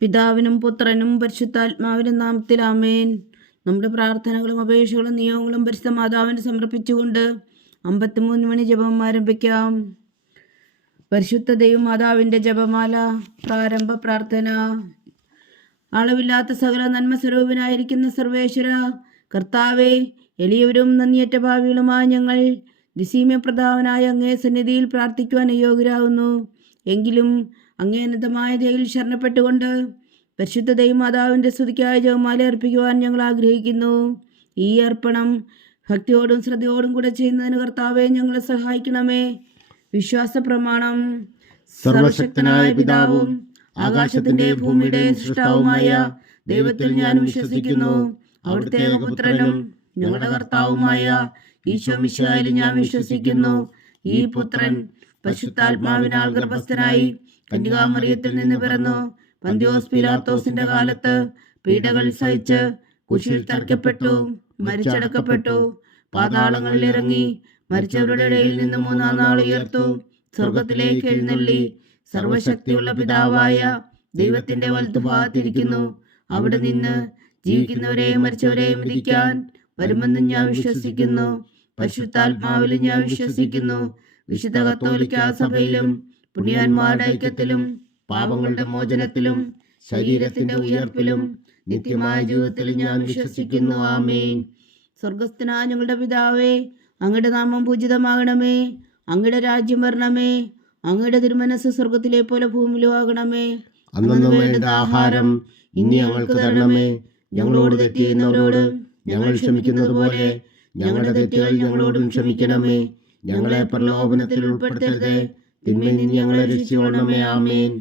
പിതാവിനും പുത്രനും പരിശുദ്ധാത്മാവിനും നാമത്തിൽ ആമേൻ. നമ്മുടെ പ്രാർത്ഥനകളും അപേക്ഷകളും നിയോഗങ്ങളും പരിശുദ്ധ മാതാവിന് സമർപ്പിച്ചുകൊണ്ട് 53 മണി ജപം ആരംഭിക്കാം. പരിശുദ്ധ ദൈവമാതാവിൻ്റെ ജപമാല. പ്രാരംഭ പ്രാർത്ഥന. അളവില്ലാത്ത സകല നന്മ സ്വരൂപനായിരിക്കുന്ന സർവേശ്വര കർത്താവെ, എളിയവരും നന്ദിയേറ്റ ഭാവികളുമായ ഞങ്ങൾ ദിസീമ്യപ്രതാവനായ അങ്ങേ സന്നിധിയിൽ പ്രാർത്ഥിക്കുവാൻ അയോഗ്യരാകുന്നു. എങ്കിലും അങ്ങേ അനന്തമായ ദയയിൽ ശരണപ്പെട്ടുകൊണ്ട് പരിശുദ്ധ ദൈവമാതാവിൻ്റെ സ്തുതിക്കായ ജപമാല അർപ്പിക്കുവാൻ ഞങ്ങൾ ആഗ്രഹിക്കുന്നു. ഈ അർപ്പണം ഭക്തിയോടും ശ്രദ്ധയോടും കൂടെ ചെയ്യുന്നതിന് കർത്താവെ ഞങ്ങളെ സഹായിക്കണമേ. വിശ്വാസ പ്രമാണം. സർവശക്തനായ പിതാവും ആകാശത്തിന്റെ ഭൂമിയുടെ സൃഷ്ടാവുമായ ദൈവത്തിൽ ഞാൻ വിശ്വസിക്കുന്നു. അവിടുത്തെ ഏകപുത്രനും ഞങ്ങളുടെ കർത്താവുമായ ഈശോ മിശിഹായിൽ ഞാൻ വിശ്വസിക്കുന്നു. ഈ പുത്രൻ പരിശുദ്ധാത്മാവിനാൽ ഗർഭസ്ഥനായി കന്യകാമറിയത്തിൽ നിന്ന് പിറന്നു. പന്തിയോസ് പീലാത്തോസിന്റെ കാലത്ത് പീഡകൾ സഹിച്ച് കുരിശിൽ തറയ്ക്കപ്പെട്ടു, മരിച്ചടക്കപ്പെട്ടു, പാതാളങ്ങളിൽ ഇറങ്ങി, മരിച്ചവരുടെ ഇടയിൽ നിന്ന് 3-ാം നാൾ ഉയർത്തു, സ്വർഗത്തിലേക്ക് എഴുന്നള്ളി, സർവശക്തിയുള്ള പിതാവായ ദൈവത്തിന്റെ വലത്തുഭാഗത്തിരിക്കുന്നു. അവിടെ നിന്ന് ജീവിക്കുന്നവരെയും മരിച്ചവരെയും വിധിക്കാൻ വരുമെന്ന് ഞാൻ വിശ്വസിക്കുന്നു. പരിശുദ്ധാത്മാവിലും ഞാൻ വിശ്വസിക്കുന്നു. വിശുദ്ധ കത്തോലിക്കാ സഭയിലും പുണ്യാന്മാരുടെ ഐക്യത്തിലും പാപങ്ങളുടെ മോചനത്തിലും ശരീരത്തിന്റെ ഉയർപ്പിലും നിത്യമായ ജീവിതത്തിലും ഞാൻ വിശ്വസിക്കുന്നു. ആമേൻ. സ്വർഗസ്ഥനായ ഞങ്ങളുടെ പിതാവേ, അങ്ങയുടെ നാമം പൂജിതമാകണമേ. അങ്ങയുടെ രാജ്യം വരണമേ. അങ്ങയുടെ തിരുമനസ് സ്വർഗത്തിലെ പോലെ ഭൂമിയിലും ആകണമേ. അന്നു വേണ്ട ആഹാരം ഇനി ഞങ്ങൾക്ക് തരണമേ. ഞങ്ങളോട് തെറ്റ് ചെയ്യുന്നവരോട് ഞങ്ങൾ ക്ഷമിക്കുന്നത് പോലെ ഞങ്ങളുടെ തെറ്റുകൾ ഞങ്ങളോടും ക്ഷമിക്കണമേ. ഞങ്ങളെ പ്രലോഭനത്തിൽ ഉൾപ്പെടുത്തരുതേ, തിന്മയിൽ നിന്ന് ഞങ്ങളെ രക്ഷിക്കണമേ. ആമേൻ.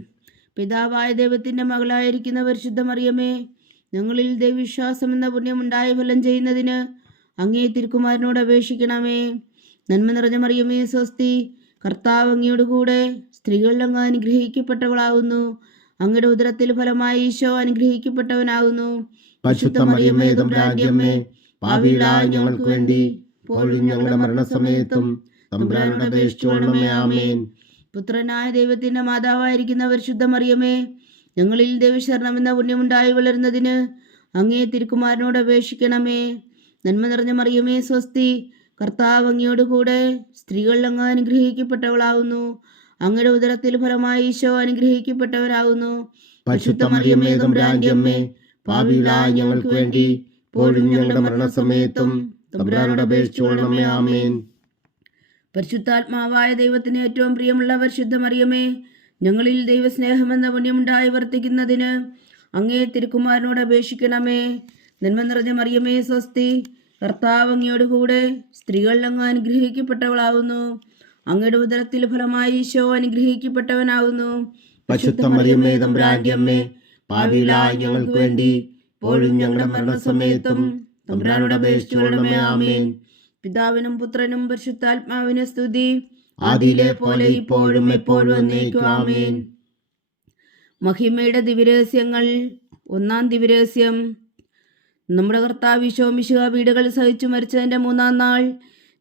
പിതാവായ ദൈവത്തിന്റെ മകളായിരിക്കുന്ന പരിശുദ്ധ മറിയമേ, ഞങ്ങളിൽ ദൈവവിശ്വാസം എന്ന പുണ്യമുണ്ടായ ഫലം ചെയ്യുന്നതിന് അങ്ങേ തിരുക്കുമാരനോട് അപേക്ഷിക്കണമേ. നന്മ നിറഞ്ഞ മറിയമേ സ്വസ്തി, കർത്താവ് അങ്ങയോട് കൂടെ സ്ത്രീകളിൽ അങ്ങ് അനുഗ്രഹിക്കപ്പെട്ടവളാകുന്നു. അങ്ങയുടെ ഉദരത്തിൽ ഫലമായി ഈശോ അനുഗ്രഹിക്കപ്പെട്ടവനാകുന്നു. പരിശുദ്ധ മറിയമേ തമ്പുരാന്റെ അമ്മേ, പാപികളായ ഞങ്ങൾക്ക് വേണ്ടി ഇപ്പോഴും ഞങ്ങളുടെ മരണസമയത്തും തമ്പുരാനോട് അപേക്ഷിച്ചുകൊള്ളണമേ. ആമേൻ. പുത്രനായ ദൈവത്തിന്റെ മാതാവായിരിക്കുന്ന പരിശുദ്ധ മറിയമേ, ഞങ്ങളിൽ ദൈവശരണം എന്ന പുണ്യമുണ്ടായി വളരുന്നതിന് അങ്ങേ തിരുക്കുമാരനോട് അപേക്ഷിക്കണമേ. നന്മ നിറഞ്ഞ മറിയമേ സ്വസ്തി, കർത്താവ് അങ്ങയോട് കൂടെ സ്ത്രീകളിൽ അങ്ങ് അനുഗ്രഹിക്കപ്പെട്ടവളാകുന്നു. അങ്ങയുടെ ഉദരത്തിൽ ഫലമായി ഈശോ അനുഗ്രഹിക്കപ്പെട്ടവനാകുന്നു. പരിശുദ്ധ മറിയമേ തമ്പുരാന്റെ അമ്മേ, പാപികളായ ഞങ്ങൾക്ക് വേണ്ടി ഇപ്പോഴും ഞങ്ങളുടെ മരണസമയത്തും തമ്പുരാനോട് അപേക്ഷിച്ചുകൊള്ളണമേ. ആമേൻ. പരിശുദ്ധാത്മാവായ ദൈവത്തിന് ഏറ്റവും പ്രിയമുള്ള പരിശുദ്ധ മറിയമേ, ഞങ്ങളിൽ ദൈവസ്നേഹമെന്ന പുണ്യമുണ്ടായി വർത്തിക്കുന്നതിന് അങ്ങേ തിരുക്കുമാരനോട് അപേക്ഷിക്കണമേ. നന്മ നിറഞ്ഞ മറിയമേ സ്വസ്തി, കർത്താവ് അങ്ങയോട് കൂടെ സ്ത്രീകളിൽ അങ്ങ് അനുഗ്രഹിക്കപ്പെട്ടവളാകുന്നു. അങ്ങയുടെ ഉദരത്തിൽ ഫലമായി ഈശോ അനുഗ്രഹിക്കപ്പെട്ടവനാകുന്നു. പരിശുദ്ധ മറിയമേ തമ്പുരാന്റെ അമ്മേ, പാപികളായ ഞങ്ങൾക്ക് വേണ്ടി ഇപ്പോഴും ഞങ്ങളുടെ മരണസമയത്തും തമ്പുരാനോട് അപേക്ഷിച്ചുകൊള്ളണമേ. ആമേൻ. പിതാവിനും പുത്രനും പരിശുദ്ധാത്മാവിന് സ്തുതി, ആദിയിലെ പോലെ ഇപ്പോഴും എപ്പോഴും എന്നേക്കും. ആമേൻ. മഹിമയുടെ ദിവ്യരഹസ്യങ്ങൾ. 1-ാം ദിവ്യരഹസ്യം. നമ്മുടെ കർത്താവ് ഈശോ മിശിഹാ പീഡകൾ സഹിച്ചു മരിച്ചതിൻ്റെ 3-ാം നാൾ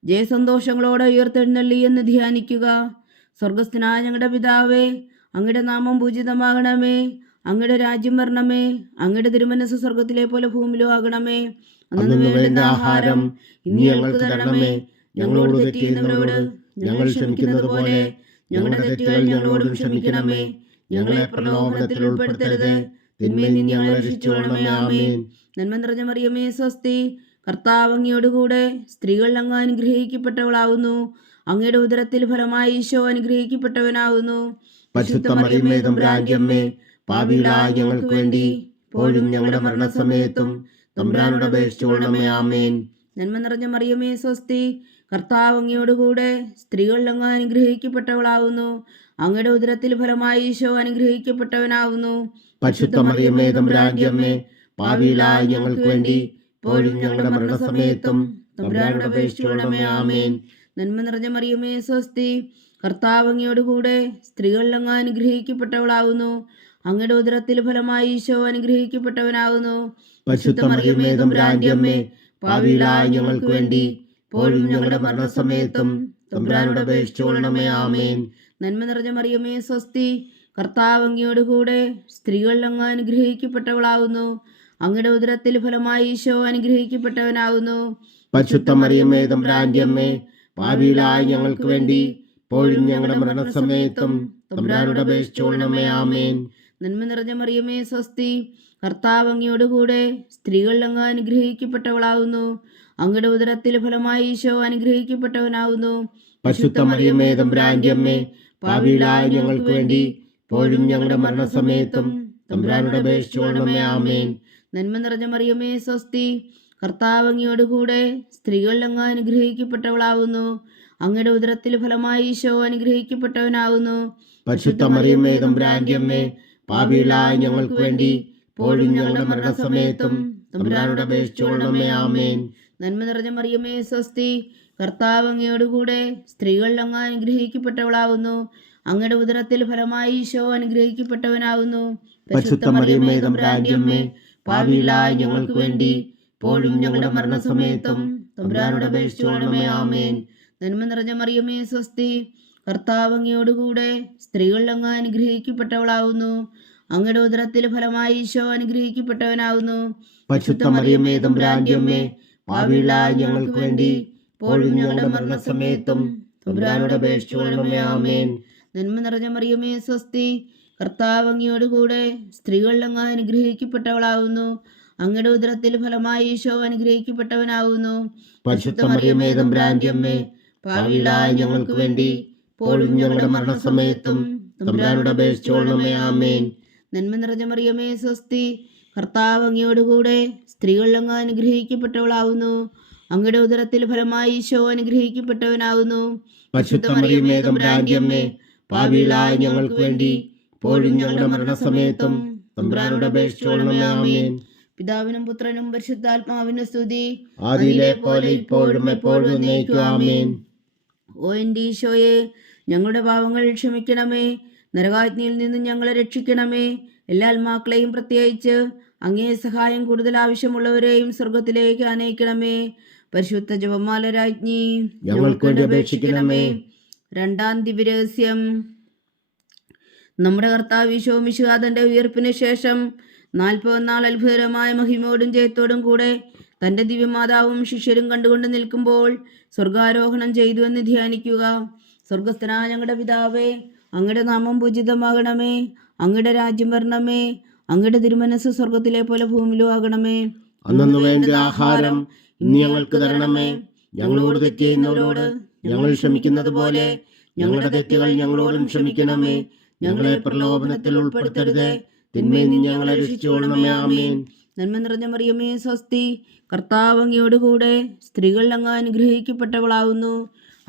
ജയസന്തോഷങ്ങളോടെ ഉയർത്തെഴുന്നള്ളി എന്ന് ധ്യാനിക്കുക. സ്വർഗസ്ഥനായ ഞങ്ങളുടെ പിതാവേ, അങ്ങയുടെ നാമം പൂജിതമാകണമേ. അങ്ങയുടെ രാജ്യം വരണമേ. അങ്ങയുടെ തിരുമനസ് സ്വർഗത്തിലെ പോലെ ഭൂമിയിലും ആകണമേ. അന്നു വേണ്ട ആഹാരം ഇനി ഞങ്ങൾക്ക് തരണമേ. ഞങ്ങളോട് തെറ്റ് ചെയ്യുന്നവരോട് ഞങ്ങൾ ക്ഷമിക്കുന്നത് പോലെ ഞങ്ങളുടെ തെറ്റുകൾ ഞങ്ങളോടും ക്ഷമിക്കണമേ. ഞങ്ങളെ പ്രലോഭനത്തിൽ ഉൾപ്പെടുത്തരുതേ, തിന്മയിൽ നിന്ന് ഞങ്ങളെ രക്ഷിച്ചുകൊള്ളണമേ. ആമേൻ. നന്മ നിറഞ്ഞ മറിയമേ സ്വസ്തി, കർത്താവ് അങ്ങയോട് കൂടെ സ്ത്രീകളിൽ അങ്ങ് അനുഗ്രഹിക്കപ്പെട്ടവളാകുന്നു. അങ്ങയുടെ ഉദരത്തിൽ ഫലമായി ഈശോ അനുഗ്രഹിക്കപ്പെട്ടവനാകുന്നു. പരിശുദ്ധ മറിയമേ തമ്പുരാന്റെ അമ്മേ, പാപികളായ ഞങ്ങൾക്ക് വേണ്ടി ഇപ്പോഴും ഞങ്ങളുടെ മരണസമയത്തും തമ്പുരാനോട് അപേക്ഷിച്ചുകൊള്ളണമേ. ആമേൻ. നന്മ നിറഞ്ഞ മറിയമേ സ്വസ്തി, കർത്താവ് അങ്ങയോട് കൂടെ സ്ത്രീകളിൽ അങ്ങ് അനുഗ്രഹിക്കപ്പെട്ടവളാകുന്നു. അങ്ങയുടെ ഉദരത്തിൽ ഫലമായി ഈശോ അനുഗ്രഹിക്കപ്പെട്ടവനാകുന്നു. പരിശുദ്ധ മറിയമേ തമ്പുരാന്റെ അമ്മേ, പാപികളായ ഞങ്ങൾക്ക് വേണ്ടി ഇപ്പോഴും ഞങ്ങളുടെ മരണസമയത്തും തമ്പുരാനോട് അപേക്ഷിച്ചുകൊള്ളണമേ. ആമേൻ. നന്മ നിറഞ്ഞ മറിയമേ സ്വസ്തി, കർത്താവ് അങ്ങയോട് കൂടെ സ്ത്രീകളിൽ അങ്ങ് അനുഗ്രഹിക്കപ്പെട്ടവളാകുന്നു. അങ്ങയുടെ ഉദരത്തിൽ ഫലമായി ഈശോ അനുഗ്രഹിക്കപ്പെട്ടവനാകുന്നു. പരിശുദ്ധ മറിയമേ തമ്പുരാന്റെ അമ്മേ, പാപികളായ ഞങ്ങൾക്ക് വേണ്ടി ഇപ്പോഴും ഞങ്ങളുടെ മരണസമയത്തും തമ്പുരാനോട് അപേക്ഷിച്ചുകൊള്ളണമേ. ആമേൻ. നന്മ നിറഞ്ഞ മറിയമേ സ്വസ്തി, കർത്താവ് അങ്ങയോട് കൂടെ സ്ത്രീകൾ അങ്ങ് അനുഗ്രഹിക്കപ്പെട്ടവളാവുന്നു. അങ്ങയുടെ ഉദരത്തിൽ ഫലമായി ഈശോ അനുഗ്രഹിക്കപ്പെട്ടവനാവുന്നു. പരിശുദ്ധ മറിയമേ തമ്പുരാന്റെ അമ്മേ, പാപികളായ ഞങ്ങൾക്ക് വേണ്ടി ഇപ്പോഴും ഞങ്ങളുടെ മരണസമയത്തും തമ്പുരാനോട് അപേക്ഷിച്ചുകൊള്ളണമേ. ആമേൻ. നന്മ നിറഞ്ഞ മറിയമേ സ്വസ്തി, കർത്താവ് അങ്ങയോട് കൂടെ സ്ത്രീകൾ അങ്ങ് അനുഗ്രഹിക്കപ്പെട്ടവളാവുന്നു. അങ്ങയുടെ ഉദരത്തിൽ ഫലമായി ഈശോ അനുഗ്രഹിക്കപ്പെട്ടവനാവുന്നു. പരിശുദ്ധ മറിയമേ തമ്പുരാന്റെ അമ്മേ, പാപികളായ ഞങ്ങൾക്ക് വേണ്ടി ഇപ്പോഴും ഞങ്ങളുടെ മരണസമയത്തും തമ്പുരാനോട് അപേക്ഷിച്ചുകൊള്ളണമേ. ആമേൻ. നന്മ നിറഞ്ഞ മറിയമേ സ്വസ്തി, കർത്താവ് അങ്ങയോട് കൂടെ സ്ത്രീകൾ അങ്ങ് അനുഗ്രഹിക്കപ്പെട്ടവളാവുന്നു. അങ്ങയുടെ ഉദരത്തിൽ ഫലമായി ഈശോ അനുഗ്രഹിക്കപ്പെട്ടവനാവുന്നു. പരിശുദ്ധ മറിയമേ തമ്പുരാന്റെ അമ്മേ, പാപികളായ ഞങ്ങൾക്ക് വേണ്ടി ഇപ്പോഴും ഞങ്ങളുടെ മരണസമയത്തും തമ്പുരാനോട് അപേക്ഷിച്ചുകൊള്ളണമേ. ആമേൻ. നന്മ നിറഞ്ഞ മറിയമേ സ്വസ്തി, കർത്താവ് അങ്ങയോട് കൂടെ സ്ത്രീകൾ അങ്ങ് അനുഗ്രഹിക്കപ്പെട്ടവളാവുന്നു. അങ്ങയുടെ ഉദരത്തിൽ ഫലമായി ഈശോ അനുഗ്രഹിക്കപ്പെട്ടവനാവുന്നു. പരിശുദ്ധ മറിയമേ തമ്പുരാന്റെ അമ്മേ, പാപികളായ ഞങ്ങൾക്ക് വേണ്ടി ഇപ്പോഴും ഞങ്ങളുടെ മരണസമയത്തും തമ്പുരാനോട് അപേക്ഷിച്ചുകൊള്ളണമേ. ആമേൻ. നന്മ നിറഞ്ഞ മറിയമേ സ്വസ്തി, കർത്താവ് അങ്ങയോട് കൂടെ സ്ത്രീകൾ അങ്ങ് അനുഗ്രഹിക്കപ്പെട്ടവളാവുന്നു. അങ്ങയുടെ ഉദരത്തിൽ ഫലമായി ഈശോ അനുഗ്രഹിക്കപ്പെട്ടവനാവുന്നു. പരിശുദ്ധ മറിയമേ തമ്പുരാന്റെ അമ്മേ, പാപികളായ ഞങ്ങൾക്ക് വേണ്ടി ഇപ്പോഴും ഞങ്ങളുടെ മരണസമയത്തും തമ്പുരാനോട് അപേക്ഷിച്ചുകൊള്ളണമേ. ആമേൻ. നന്മ നിറഞ്ഞ മറിയമേ സ്വസ്തി, കർത്താവ് അങ്ങയോട് കൂടെ സ്ത്രീകൾ അങ്ങ് അനുഗ്രഹിക്കപ്പെട്ടവളാവുന്നു. അങ്ങയുടെ ഉദരത്തിൽ ഫലമായി ഈശോ അനുഗ്രഹിക്കപ്പെട്ടവനാവുന്നു. പരിശുദ്ധ മറിയമേ തമ്പുരാന്റെ അമ്മേ, പാപികളായ ഞങ്ങൾക്ക് വേണ്ടി ഇപ്പോഴും ഞങ്ങളുടെ മരണസമയത്തും തമ്പുരാനോട് അപേക്ഷിച്ചുകൊള്ളണമേ. ആമേൻ. നന്മ നിറഞ്ഞ മറിയമേ സ്വസ്തി, കർത്താവ് അങ്ങയോട് കൂടെ സ്ത്രീകൾ അങ്ങ് അനുഗ്രഹിക്കപ്പെട്ടവളാവുന്നു. അങ്ങയുടെ ഉദരത്തിൽ ഫലമായി ഈശോ അനുഗ്രഹിക്കപ്പെട്ടവനാവുന്നു. പരിശുദ്ധ മറിയമേ തമ്പുരാന്റെ അമ്മേ, പാപികളായ ഞങ്ങൾക്ക് വേണ്ടി ഇപ്പോഴും ഞങ്ങളുടെ മരണസമയത്തും തമ്പുരാനോട് അപേക്ഷിച്ചുകൊള്ളണമേ. ആമേൻ. പിതാവിനും പുത്രനും പരിശുദ്ധാത്മാവിനും സ്തുതി, ആദിയിലെ പോലെ ഇപ്പോഴും എപ്പോഴും എന്നേക്കും. ആമേൻ. ഓ എൻ്റെ ഈശോയെ, ഞങ്ങളുടെ പാപങ്ങൾ ക്ഷമിക്കണമേ. നരകാഗ്നിയിൽ നിന്നും ഞങ്ങളെ രക്ഷിക്കണമേ. എല്ലാ ആത്മാക്കളെയും പ്രത്യേകിച്ച് അങ്ങേ സഹായം കൂടുതൽ ആവശ്യമുള്ളവരെയും സ്വർഗത്തിലേക്ക് ആനയിക്കണമേ. പരിശുദ്ധ ജപമാല രാജ്ഞി, ഞങ്ങൾക്ക് വേണ്ടി അപേക്ഷിക്കണമേ. രണ്ടാം ദിവ്യരഹസ്യം. നമ്മുടെ കർത്താവ് ഈശോ മിശിഹായുടെ ഉയർപ്പിന് ശേഷം 40 നാൾ അത്ഭുതകരമായ മഹിമയോടും ജയത്തോടും കൂടെ തൻ്റെ ദിവ്യമാതാവും ശിഷ്യരും കണ്ടുകൊണ്ട് നിൽക്കുമ്പോൾ സ്വർഗാരോഹണം ചെയ്തു എന്ന് ധ്യാനിക്കുക. സ്വർഗസ്ഥനായ ഞങ്ങളുടെ പിതാവേ, അങ്ങയുടെ നാമം പൂജിതമാകണമേ. അങ്ങയുടെ രാജ്യം വരണമേ. അങ്ങയുടെ തിരുമനസ് സ്വർഗത്തിലെ പോലെ ഭൂമിയിലും ആകണമേ. അന്നു വേണ്ട ആഹാരം ഇന്ന് ഞങ്ങൾക്ക് തരണമേ. ഞങ്ങളോട് തെറ്റ് ചെയ്യുന്നവരോട് ഞങ്ങൾ ക്ഷമിക്കുന്നത് പോലെ ഞങ്ങളുടെ തെറ്റുകൾ ഞങ്ങളോടും ക്ഷമിക്കണമേ. ഞങ്ങളെ പ്രലോഭനത്തിൽ ഉൾപ്പെടുത്തരുതേ, തിന്മയിൽ നിന്ന് ഞങ്ങളെ രക്ഷിച്ചുകൊള്ളണമേ. ആമേൻ. നന്മ നിറഞ്ഞ മറിയമേ സ്വസ്തി, കർത്താവ് അങ്ങയോട് കൂടെ സ്ത്രീകൾ അങ്ങ് അനുഗ്രഹിക്കപ്പെട്ടവളാവുന്നു.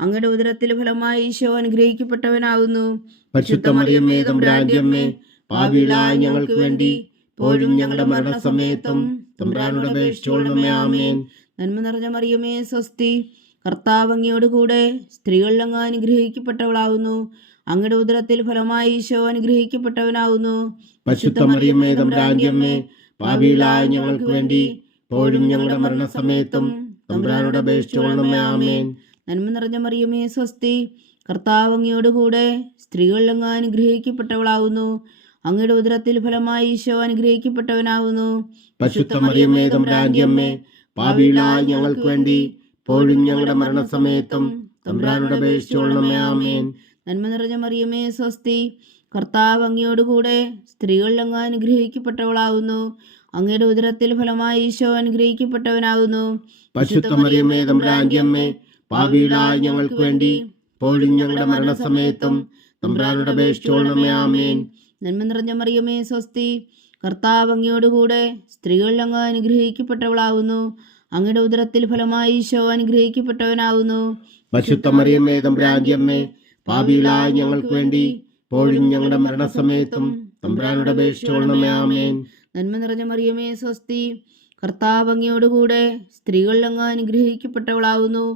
അങ്ങയുടെ ഉദരത്തിൽ ഫലമായി ഈശോ അനുഗ്രഹിക്കപ്പെട്ടവനാവുന്നു. പരിശുദ്ധ മറിയമേ തമ്പുരാന്റെ അമ്മേ, പാപികളായ ഞങ്ങൾക്ക് വേണ്ടി ഇപ്പോഴും ഞങ്ങളുടെ മരണസമയത്തും തമ്പുരാനോട് അപേക്ഷിച്ചുകൊള്ളണമേ. ആമേൻ. നന്മ നിറഞ്ഞ മറിയമേ സ്വസ്തി, കർത്താവ് അങ്ങയോട് കൂടെ സ്ത്രീകൾ അങ്ങ് അനുഗ്രഹിക്കപ്പെട്ടവളാവുന്നു. അങ്ങയുടെ ഉദരത്തിൽ ഫലമായി ഈശോ അനുഗ്രഹിക്കപ്പെട്ടവനാവുന്നു. പരിശുദ്ധ മറിയമേ തമ്പുരാന്റെ അമ്മേ, പാപികളായ ഞങ്ങൾക്ക് വേണ്ടി ഇപ്പോഴും ഞങ്ങളുടെ മരണസമയത്തും തമ്പുരാനോട് അപേക്ഷിച്ചുകൊള്ളണമേ. ആമേൻ. നന്മ നിറഞ്ഞ മറിയമേ സ്വസ്തി, കർത്താവ് അങ്ങയോട് കൂടെ സ്ത്രീകൾ അങ്ങ് അനുഗ്രഹിക്കപ്പെട്ടവളാവുന്നു. അങ്ങയുടെ ഉദരത്തിൽ ഫലമായി ഈശോ അനുഗ്രഹിക്കപ്പെട്ടവനാവുന്നു. പരിശുദ്ധ മറിയമേ തമ്പുരാന്റെ അമ്മേ, പാപികളായ ഞങ്ങൾക്ക് വേണ്ടി ഇപ്പോഴും ഞങ്ങളുടെ മരണസമയത്തും തമ്പുരാനോട് അപേക്ഷിച്ചുകൊള്ളണമേ. ആമേൻ. നന്മ നിറഞ്ഞ മറിയമേ സ്വസ്തി, കർത്താവ് അങ്ങയോട് കൂടെ സ്ത്രീകൾ അങ്ങ് അനുഗ്രഹിക്കപ്പെട്ടവളാവുന്നു. അങ്ങയുടെ ഉദരത്തിൽ ഫലമായി ഈശോ അനുഗ്രഹിക്കപ്പെട്ടവനാവുന്നു. പരിശുദ്ധ മറിയമേ തമ്പുരാന്റെ അമ്മേ, പാപികളായ ഞങ്ങൾക്ക് വേണ്ടി ഇപ്പോഴും ഞങ്ങളുടെ മരണസമയത്തും തമ്പുരാനോട് അപേക്ഷിച്ചുകൊള്ളണമേ. ആമേൻ. നന്മ നിറഞ്ഞ മറിയമേ സ്വസ്തി, കർത്താവ് അങ്ങയോട് കൂടെ സ്ത്രീകൾ അങ്ങ് അനുഗ്രഹിക്കപ്പെട്ടവളാവുന്നു. അങ്ങയുടെ ഉദരത്തിൽ ഫലമായി ഈശോ അനുഗ്രഹിക്കപ്പെട്ടവനാവുന്നു. പരിശുദ്ധ മറിയമേ തമ്പുരാന്റെ അമ്മേ, പാപികളായ ഞങ്ങൾക്ക് വേണ്ടി ഇപ്പോഴും ഞങ്ങളുടെ മരണസമയത്തും തമ്പുരാനോട് അപേക്ഷിച്ചുകൊള്ളണമേ. ആമേൻ. നന്മ നിറഞ്ഞ മറിയമേ സ്വസ്തി, കർത്താവ് അങ്ങയോട് കൂടെ സ്ത്രീകൾ അങ്ങ് അനുഗ്രഹിക്കപ്പെട്ടവളാവുന്നു.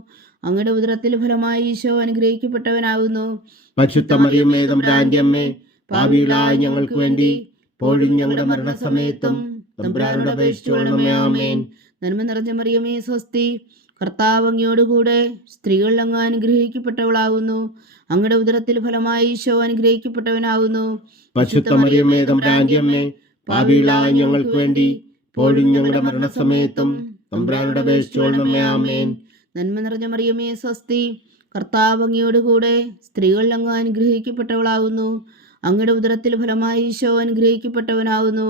അങ്ങയുടെ ഉദരത്തിൽ ഫലമായി ഈശോ അനുഗ്രഹിക്കപ്പെട്ടവനാവുന്നു. പരിശുദ്ധ മറിയമേ തമ്പുരാന്റെ അമ്മേ, പാപികളായ ഞങ്ങൾക്ക് വേണ്ടി ഇപ്പോഴും ഞങ്ങളുടെ മരണസമയത്തും തമ്പുരാനോട് അപേക്ഷിച്ചുകൊള്ളണമേ. ആമേൻ. നന്മ നിറഞ്ഞ മറിയമേ സ്വസ്തി, കർത്താവ് അങ്ങയോടുകൂടെ സ്ത്രീകൾ അങ്ങ് അനുഗ്രഹിക്കപ്പെട്ടവളാകുന്നു. അങ്ങയുടെ ഉദരത്തിൽ ഫലമായി ഈശോ അനുഗ്രഹിക്കപ്പെട്ടവനാകുന്നു. പരിശുദ്ധ മറിയമേ തമ്പുരാന്റെ അമ്മേ, പാപികളായ ഞങ്ങൾക്ക് വേണ്ടി ഇപ്പോഴും ഞങ്ങളുടെ മരണസമയത്തും തമ്പുരാനോട് അപേക്ഷിച്ചുകൊള്ളണമേ. ആമേൻ. നന്മ നിറഞ്ഞ മറിയമേ സ്വസ്തി, കർത്താവ് അങ്ങയോടുകൂടെ സ്ത്രീകൾ അങ്ങ് അനുഗ്രഹിക്കപ്പെട്ടവളാകുന്നു. അങ്ങയുടെ ഉദരത്തിൽ ഫലമായി ഈശോ അനുഗ്രഹിക്കപ്പെട്ടവനാകുന്നു.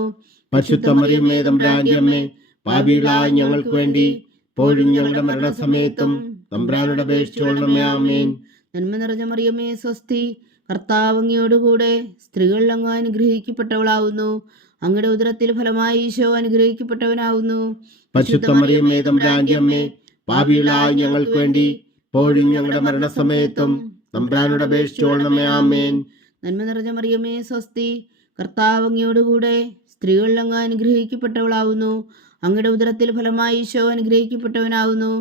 പരിശുദ്ധ മറിയമേ തമ്പുരാന്റെ അമ്മേ, പാപികളായ ഞങ്ങൾക്ക് വേണ്ടി ഇപ്പോഴും ഞങ്ങളുടെ മരണസമയത്തും തമ്പുരാനോട് അപേക്ഷിച്ചുകൊള്ളണമേ. ആമേൻ. നന്മ നിറഞ്ഞ മറിയമേ സ്വസ്തി, കർത്താവ് അങ്ങയോടുകൂടെ സ്ത്രീകൾ അങ്ങ് അനുഗ്രഹിക്കപ്പെട്ടവളാകുന്നു. അങ്ങയുടെ ഉദരത്തിൽ ഫലമായി ഈശോ അനുഗ്രഹിക്കപ്പെട്ടവനാകുന്നു. പരിശുദ്ധ മറിയമേ തമ്പുരാന്റെ അമ്മേ, പാപികളായ ഞങ്ങൾക്ക് വേണ്ടി ഇപ്പോഴും ഞങ്ങളുടെ മരണസമയത്തും തമ്പുരാനോട് അപേക്ഷിച്ചുകൊള്ളണമേ. ആമേൻ. നന്മ നിറഞ്ഞ മറിയമേ സ്വസ്തി, കർത്താവ് അങ്ങയോടുകൂടെ സ്ത്രീകൾ അങ്ങ് അനുഗ്രഹിക്കപ്പെട്ടവളാകുന്നു. അങ്ങയുടെ ഉദരത്തിൽ ഫലമായി ഈശോ അനുഗ്രഹിക്കപ്പെട്ടവനാകുന്നു.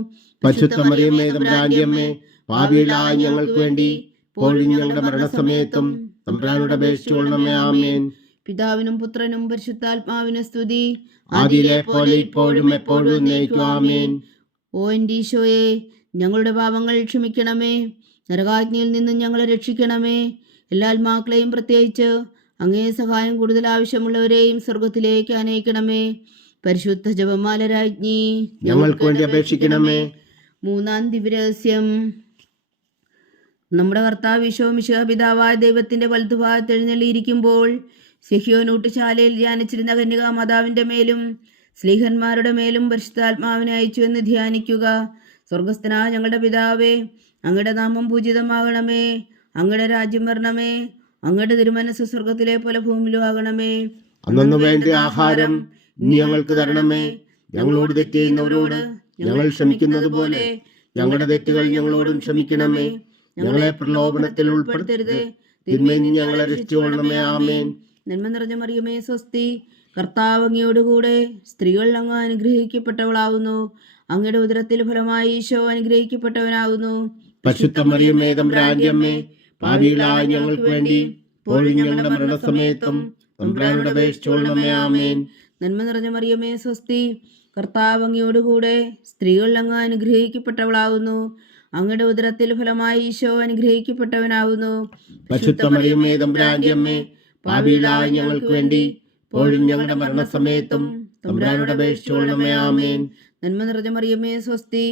പരിശുദ്ധ മറിയമേ തമ്പുരാന്റെ അമ്മേ, പാപികളായ ഞങ്ങൾക്ക് വേണ്ടി ഇപ്പോഴും ഞങ്ങളുടെ മരണസമയത്തും തമ്പുരാനോട് അപേക്ഷിച്ചുകൊള്ളണമേ. ആമേൻ. പിതാവിനും പുത്രനും പരിശുദ്ധാത്മാവിനും സ്തുതി, ആദിയിലെ പോലെ ഇപ്പോഴും എപ്പോഴും എന്നേക്കും. ആമേൻ. ഓ എൻ്റെ ഈശോയെ, ഞങ്ങളുടെ പാപങ്ങൾ ക്ഷമിക്കണമേ. നരകാഗ്നിയിൽ നിന്നും ഞങ്ങളെ രക്ഷിക്കണമേ. എല്ലാ ആത്മാക്കളെയും, പ്രത്യേകിച്ച് അങ്ങേ സഹായം കൂടുതൽ ആവശ്യമുള്ളവരെയും സ്വർഗത്തിലേക്ക് അനയിക്കണമേ. പരിശുദ്ധ ജപമാല രാജ്ഞി, ഞങ്ങൾക്ക് വേണ്ടി അപേക്ഷിക്കണമേ. മൂന്നാം ദിവ്യരഹസ്യം. നമ്മുടെ കർത്താവ് ഈശോ മിശിഹാ പിതാവായ ദൈവത്തിന്റെ വലതുഭാഗത്ത് എഴുന്നള്ളിയിരിക്കുമ്പോൾ സിഹ്യോനൂട്ടുശാലയിൽ ധ്യാനിച്ചിരുന്ന കന്യകാമാതാവിന്റെ മേലും സ്ലീഹന്മാരുടെ മേലും പരിശുദ്ധാത്മാവിനെ അയച്ചു എന്ന് ധ്യാനിക്കുക. സ്വർഗസ്ഥനായ ഞങ്ങളുടെ പിതാവേ, അങ്ങയുടെ നാമം പൂജിതമാകണമേ. അങ്ങയുടെ രാജ്യം വരണമേ. അങ്ങയുടെ തിരുമനസ്സ് സ്വർഗത്തിലെ പോലെ ഭൂമിയിലും ആകണമേ. അന്നു വേണ്ട ആഹാരം ഇനി ഞങ്ങൾക്ക് തരണമേ. ഞങ്ങളോട് തെറ്റ് ചെയ്യുന്നവരോട് ഞങ്ങൾ ക്ഷമിക്കുന്നത് പോലെ ഞങ്ങളുടെ തെറ്റുകൾ ഞങ്ങളോടും ക്ഷമിക്കണമേ. ഞങ്ങളെ പ്രലോഭനത്തിൽ ഉൾപ്പെടുത്തരുത്, തിന്മയിൽ നിന്ന് ഞങ്ങളെ രക്ഷിച്ചുകൊള്ളണമേ. ആമേൻ. നന്മ നിറഞ്ഞ മറിയമേ സ്വസ്തി, കർത്താവ് അങ്ങയോടുകൂടെ സ്ത്രീകൾ അങ്ങ് അനുഗ്രഹിക്കപ്പെട്ടവളാകുന്നു. അങ്ങയുടെ ഉദരത്തിൽ ഫലമായി ഈശോ അനുഗ്രഹിക്കപ്പെട്ടവനാകുന്നു. പരിശുദ്ധ മറിയമേ തമ്പുരാന്റെ അമ്മേ, പാപികളായ ഞങ്ങൾക്ക് വേണ്ടി ഇപ്പോഴും ഞങ്ങളുടെ മരണസമയത്തും തമ്പുരാനോട് അപേക്ഷിച്ചുകൊള്ളണമേ. ആമേൻ. നന്മ നിറഞ്ഞ മറിയമേ സ്വസ്തി, കർത്താവ് അങ്ങയോടുകൂടെ സ്ത്രീകൾ അങ്ങ് അനുഗ്രഹിക്കപ്പെട്ടവളാകുന്നു. അങ്ങയുടെ ഉദരത്തിൽ ഫലമായി ഈശോ അനുഗ്രഹിക്കപ്പെട്ടവനാകുന്നു. പരിശുദ്ധ മറിയമേ തമ്പുരാന്റെ അമ്മേ, പാപികളായ ഞങ്ങൾക്ക് വേണ്ടി ഇപ്പോഴും ഞങ്ങളുടെ മരണസമയത്തും തമ്പുരാനോട് അപേക്ഷിച്ചുകൊള്ളണമേ. ആമേൻ. നന്മ നിറഞ്ഞ മറിയമേ സ്വസ്തി,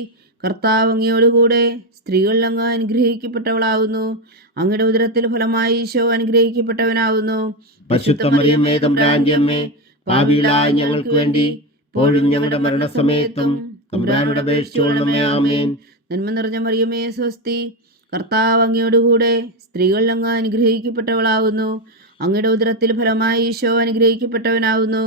കർത്താവ് അങ്ങയോടുകൂടെ സ്ത്രീകൾ അങ്ങ് അനുഗ്രഹിക്കപ്പെട്ടവളാകുന്നു. അങ്ങയുടെ ഉദരത്തിൽ ഫലമായി ഈശോ അനുഗ്രഹിക്കപ്പെട്ടവനാകുന്നു. പരിശുദ്ധ മറിയമേ തമ്പുരാന്റെ അമ്മേ, പാപികളായ ഞങ്ങൾക്ക് വേണ്ടി ഇപ്പോഴും ഞങ്ങളുടെ മരണസമയത്തും തമ്പുരാനോട് അപേക്ഷിച്ചുകൊള്ളണമേ. ആമേൻ. നന്മ നിറഞ്ഞ മറിയമേ സ്വസ്തി, കർത്താവ് അങ്ങയോടുകൂടെ സ്ത്രീകൾ അങ്ങ് അനുഗ്രഹിക്കപ്പെട്ടവളാകുന്നു. അങ്ങയുടെ ഉദരത്തിൽ ഫലമായി ഈശോ അനുഗ്രഹിക്കപ്പെട്ടവനാകുന്നു.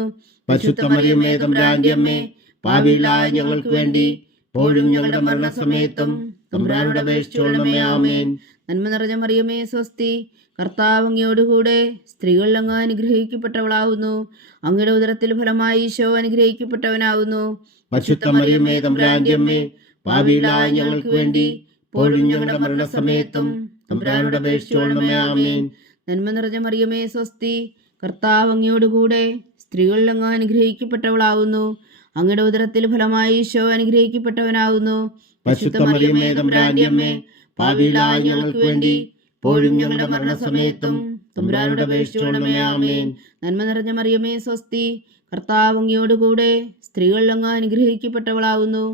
പരിശുദ്ധ മറിയമേ തമ്പുരാന്റെ അമ്മേ, പാപികളായ ഞങ്ങൾക്ക് വേണ്ടി ഇപ്പോഴും ഞങ്ങളുടെ മരണസമയത്തും തമ്പുരാനോട് അപേക്ഷിച്ചുകൊള്ളണമേ. ആമേൻ. നന്മ നിറഞ്ഞ മറിയമേ സ്വസ്തി, കർത്താവ് അങ്ങയോടുകൂടെ സ്ത്രീകൾ അങ്ങ് അനുഗ്രഹിക്കപ്പെട്ടവളാകുന്നു. അങ്ങയുടെ ഉദരത്തിൽ ഫലമായി ഈശോ അനുഗ്രഹിക്കപ്പെട്ടവനാകുന്നു. പരിശുദ്ധ മറിയമേ തമ്പുരാന്റെ അമ്മേ, പാപികളായ ഞങ്ങൾക്ക് വേണ്ടി ഇപ്പോഴും ഞങ്ങളുടെ മരണസമയത്തും തമ്പുരാനോട് അപേക്ഷിച്ചുകൊള്ളണമേ. ആമേൻ. നന്മ നിറഞ്ഞ മറിയമേ സ്വസ്തി, കർത്താവ് അങ്ങയോടുകൂടെ സ്ത്രീകൾ അങ്ങ് അനുഗ്രഹിക്കപ്പെട്ടവളാകുന്നു. അങ്ങയുടെ ഉദരത്തിൽ ഫലമായി ഈശോ അനുഗ്രഹിക്കപ്പെട്ടവനാകുന്നു. പരിശുദ്ധ മറിയമേ തമ്പുരാന്റെ അമ്മേ, പാപികളായ ഞങ്ങൾക്ക് വേണ്ടി ഇപ്പോഴും ഞങ്ങളുടെ മരണസമയത്തും തമ്പുരാനോട് അപേക്ഷിച്ചുകൊള്ളണമേ. ആമേൻ. നന്മ നിറഞ്ഞ മറിയമേ സ്വസ്തി, കർത്താവ് അങ്ങയോടുകൂടെ സ്ത്രീകൾ അങ്ങ് അനുഗ്രഹിക്കപ്പെട്ടവളാകുന്നു.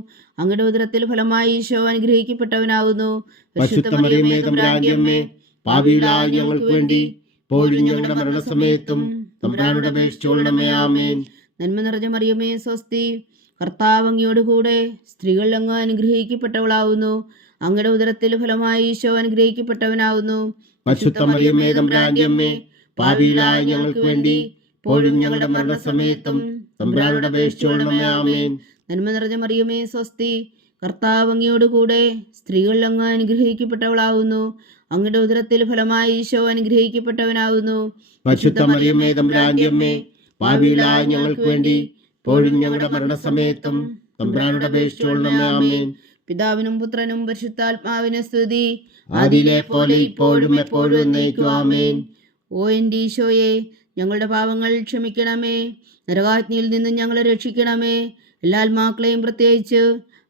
അങ്ങയുടെ ഉദരത്തിൽ ഫലമായി ഈശോ അനുഗ്രഹിക്കപ്പെട്ടവനാകുന്നു. പരിശുദ്ധ മറിയമേ തമ്പുരാന്റെ അമ്മേ, പാപികളായ ഞങ്ങൾക്ക് വേണ്ടി ഇപ്പോഴും ഞങ്ങളുടെ മരണസമയത്തും തമ്പുരാനോട് അപേക്ഷിച്ചുകൊള്ളണമേ. ആമേൻ. നന്മ നിറഞ്ഞ മറിയമേ സ്വസ്തി, കർത്താവ് അങ്ങയോടുകൂടെ സ്ത്രീകൾ അങ്ങ് അനുഗ്രഹിക്കപ്പെട്ടവളാകുന്നു. അങ്ങയുടെ ഉദരത്തിൽ ഫലമായി ഈശോ അനുഗ്രഹിക്കപ്പെട്ടവനാകുന്നു. പരിശുദ്ധ മറിയമേ തമ്പുരാന്റെ അമ്മേ, പാപികളായ ഞങ്ങൾക്ക് വേണ്ടി ഇപ്പോഴും ഞങ്ങളുടെ മരണസമയത്തും തമ്പുരാനോട് അപേക്ഷിച്ചുകൊള്ളണമേ. ആമേൻ. നന്മ നിറഞ്ഞ മറിയമേ സ്വസ്തി, കർത്താവ് അങ്ങയോടുകൂടെ സ്ത്രീകൾ അങ്ങ് അനുഗ്രഹിക്കപ്പെട്ടവളാകുന്നു. അങ്ങയുടെ ഉദരത്തിൽ ഫലമായി ഈശോ അനുഗ്രഹിക്കപ്പെട്ടവനാകുന്നു. പരിശുദ്ധ മറിയമേ തമ്പുരാന്റെ അമ്മേ, പാപികളായ ഞങ്ങൾക്ക് വേണ്ടി ഇപ്പോഴും ഞങ്ങളുടെ മരണസമയത്തും തമ്പുരാനോട് അപേക്ഷിച്ചുകൊള്ളണമേ. ആമേൻ. പിതാവിനും പുത്രനും പരിശുദ്ധാത്മാവിനും സ്തുതി, ആദിയിലെ പോലെ ഇപ്പോഴും എപ്പോഴും എന്നേക്കും. ആമേൻ. ഓ എൻ്റെ ഈശോയെ, ഞങ്ങളുടെ പാപങ്ങൾ ക്ഷമിക്കണമേ. നരകാഗ്നിയിൽ നിന്നും ഞങ്ങളെ രക്ഷിക്കണമേ. എല്ലാ ആത്മാക്കളെയും, പ്രത്യേകിച്ച്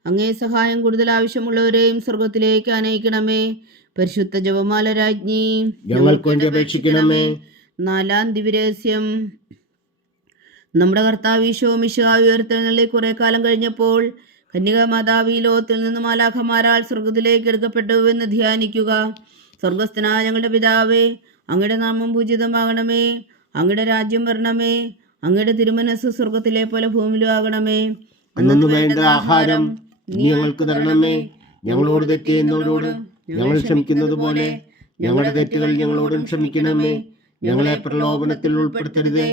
അങ്ങേ സഹായം കൂടുതൽ ആവശ്യമുള്ളവരെയും സ്വർഗത്തിലേക്ക് ആനയിക്കണമേ. പരിശുദ്ധ ജപമാല രാജ്ഞി, ഞങ്ങൾക്ക് വേണ്ടി അപേക്ഷിക്കണമേ. 4-ാം ദിവ്യരഹസ്യം. നമ്മുടെ കർത്താവ് ഈശോ മിശിഹാ ഉയർത്തെഴുന്നള്ളി കുറെ കാലം കഴിഞ്ഞപ്പോൾ കന്യകാമാതാവ് ഈ ലോകത്തിൽ നിന്ന് മാലാഖമാരാൽ സ്വർഗത്തിലേക്ക് എടുക്കപ്പെട്ടു എന്ന് ധ്യാനിക്കുക. സ്വർഗസ്ഥനായ ഞങ്ങളുടെ പിതാവേ, അങ്ങയുടെ നാമം പൂജിതമാകണമേ. അങ്ങയുടെ രാജ്യം വരണമേ. അങ്ങയുടെ തിരുമനസ് സ്വർഗത്തിലെ പോലെ ഭൂമിയിലും ആകണമേ. അന്നു വേണ്ട ആഹാരം നീ ഞങ്ങൾക്ക് തരണമേ. ഞങ്ങളോട് തെറ്റ് ചെയ്യുന്നവരോട് ഞങ്ങൾ ക്ഷമിക്കുന്നത് പോലെ ഞങ്ങളുടെ തെറ്റുകൾ ഞങ്ങളോടും ക്ഷമിക്കണമേ. ഞങ്ങളെ പ്രലോഭനത്തിൽ ഉൾപ്പെടുത്തരുതേ,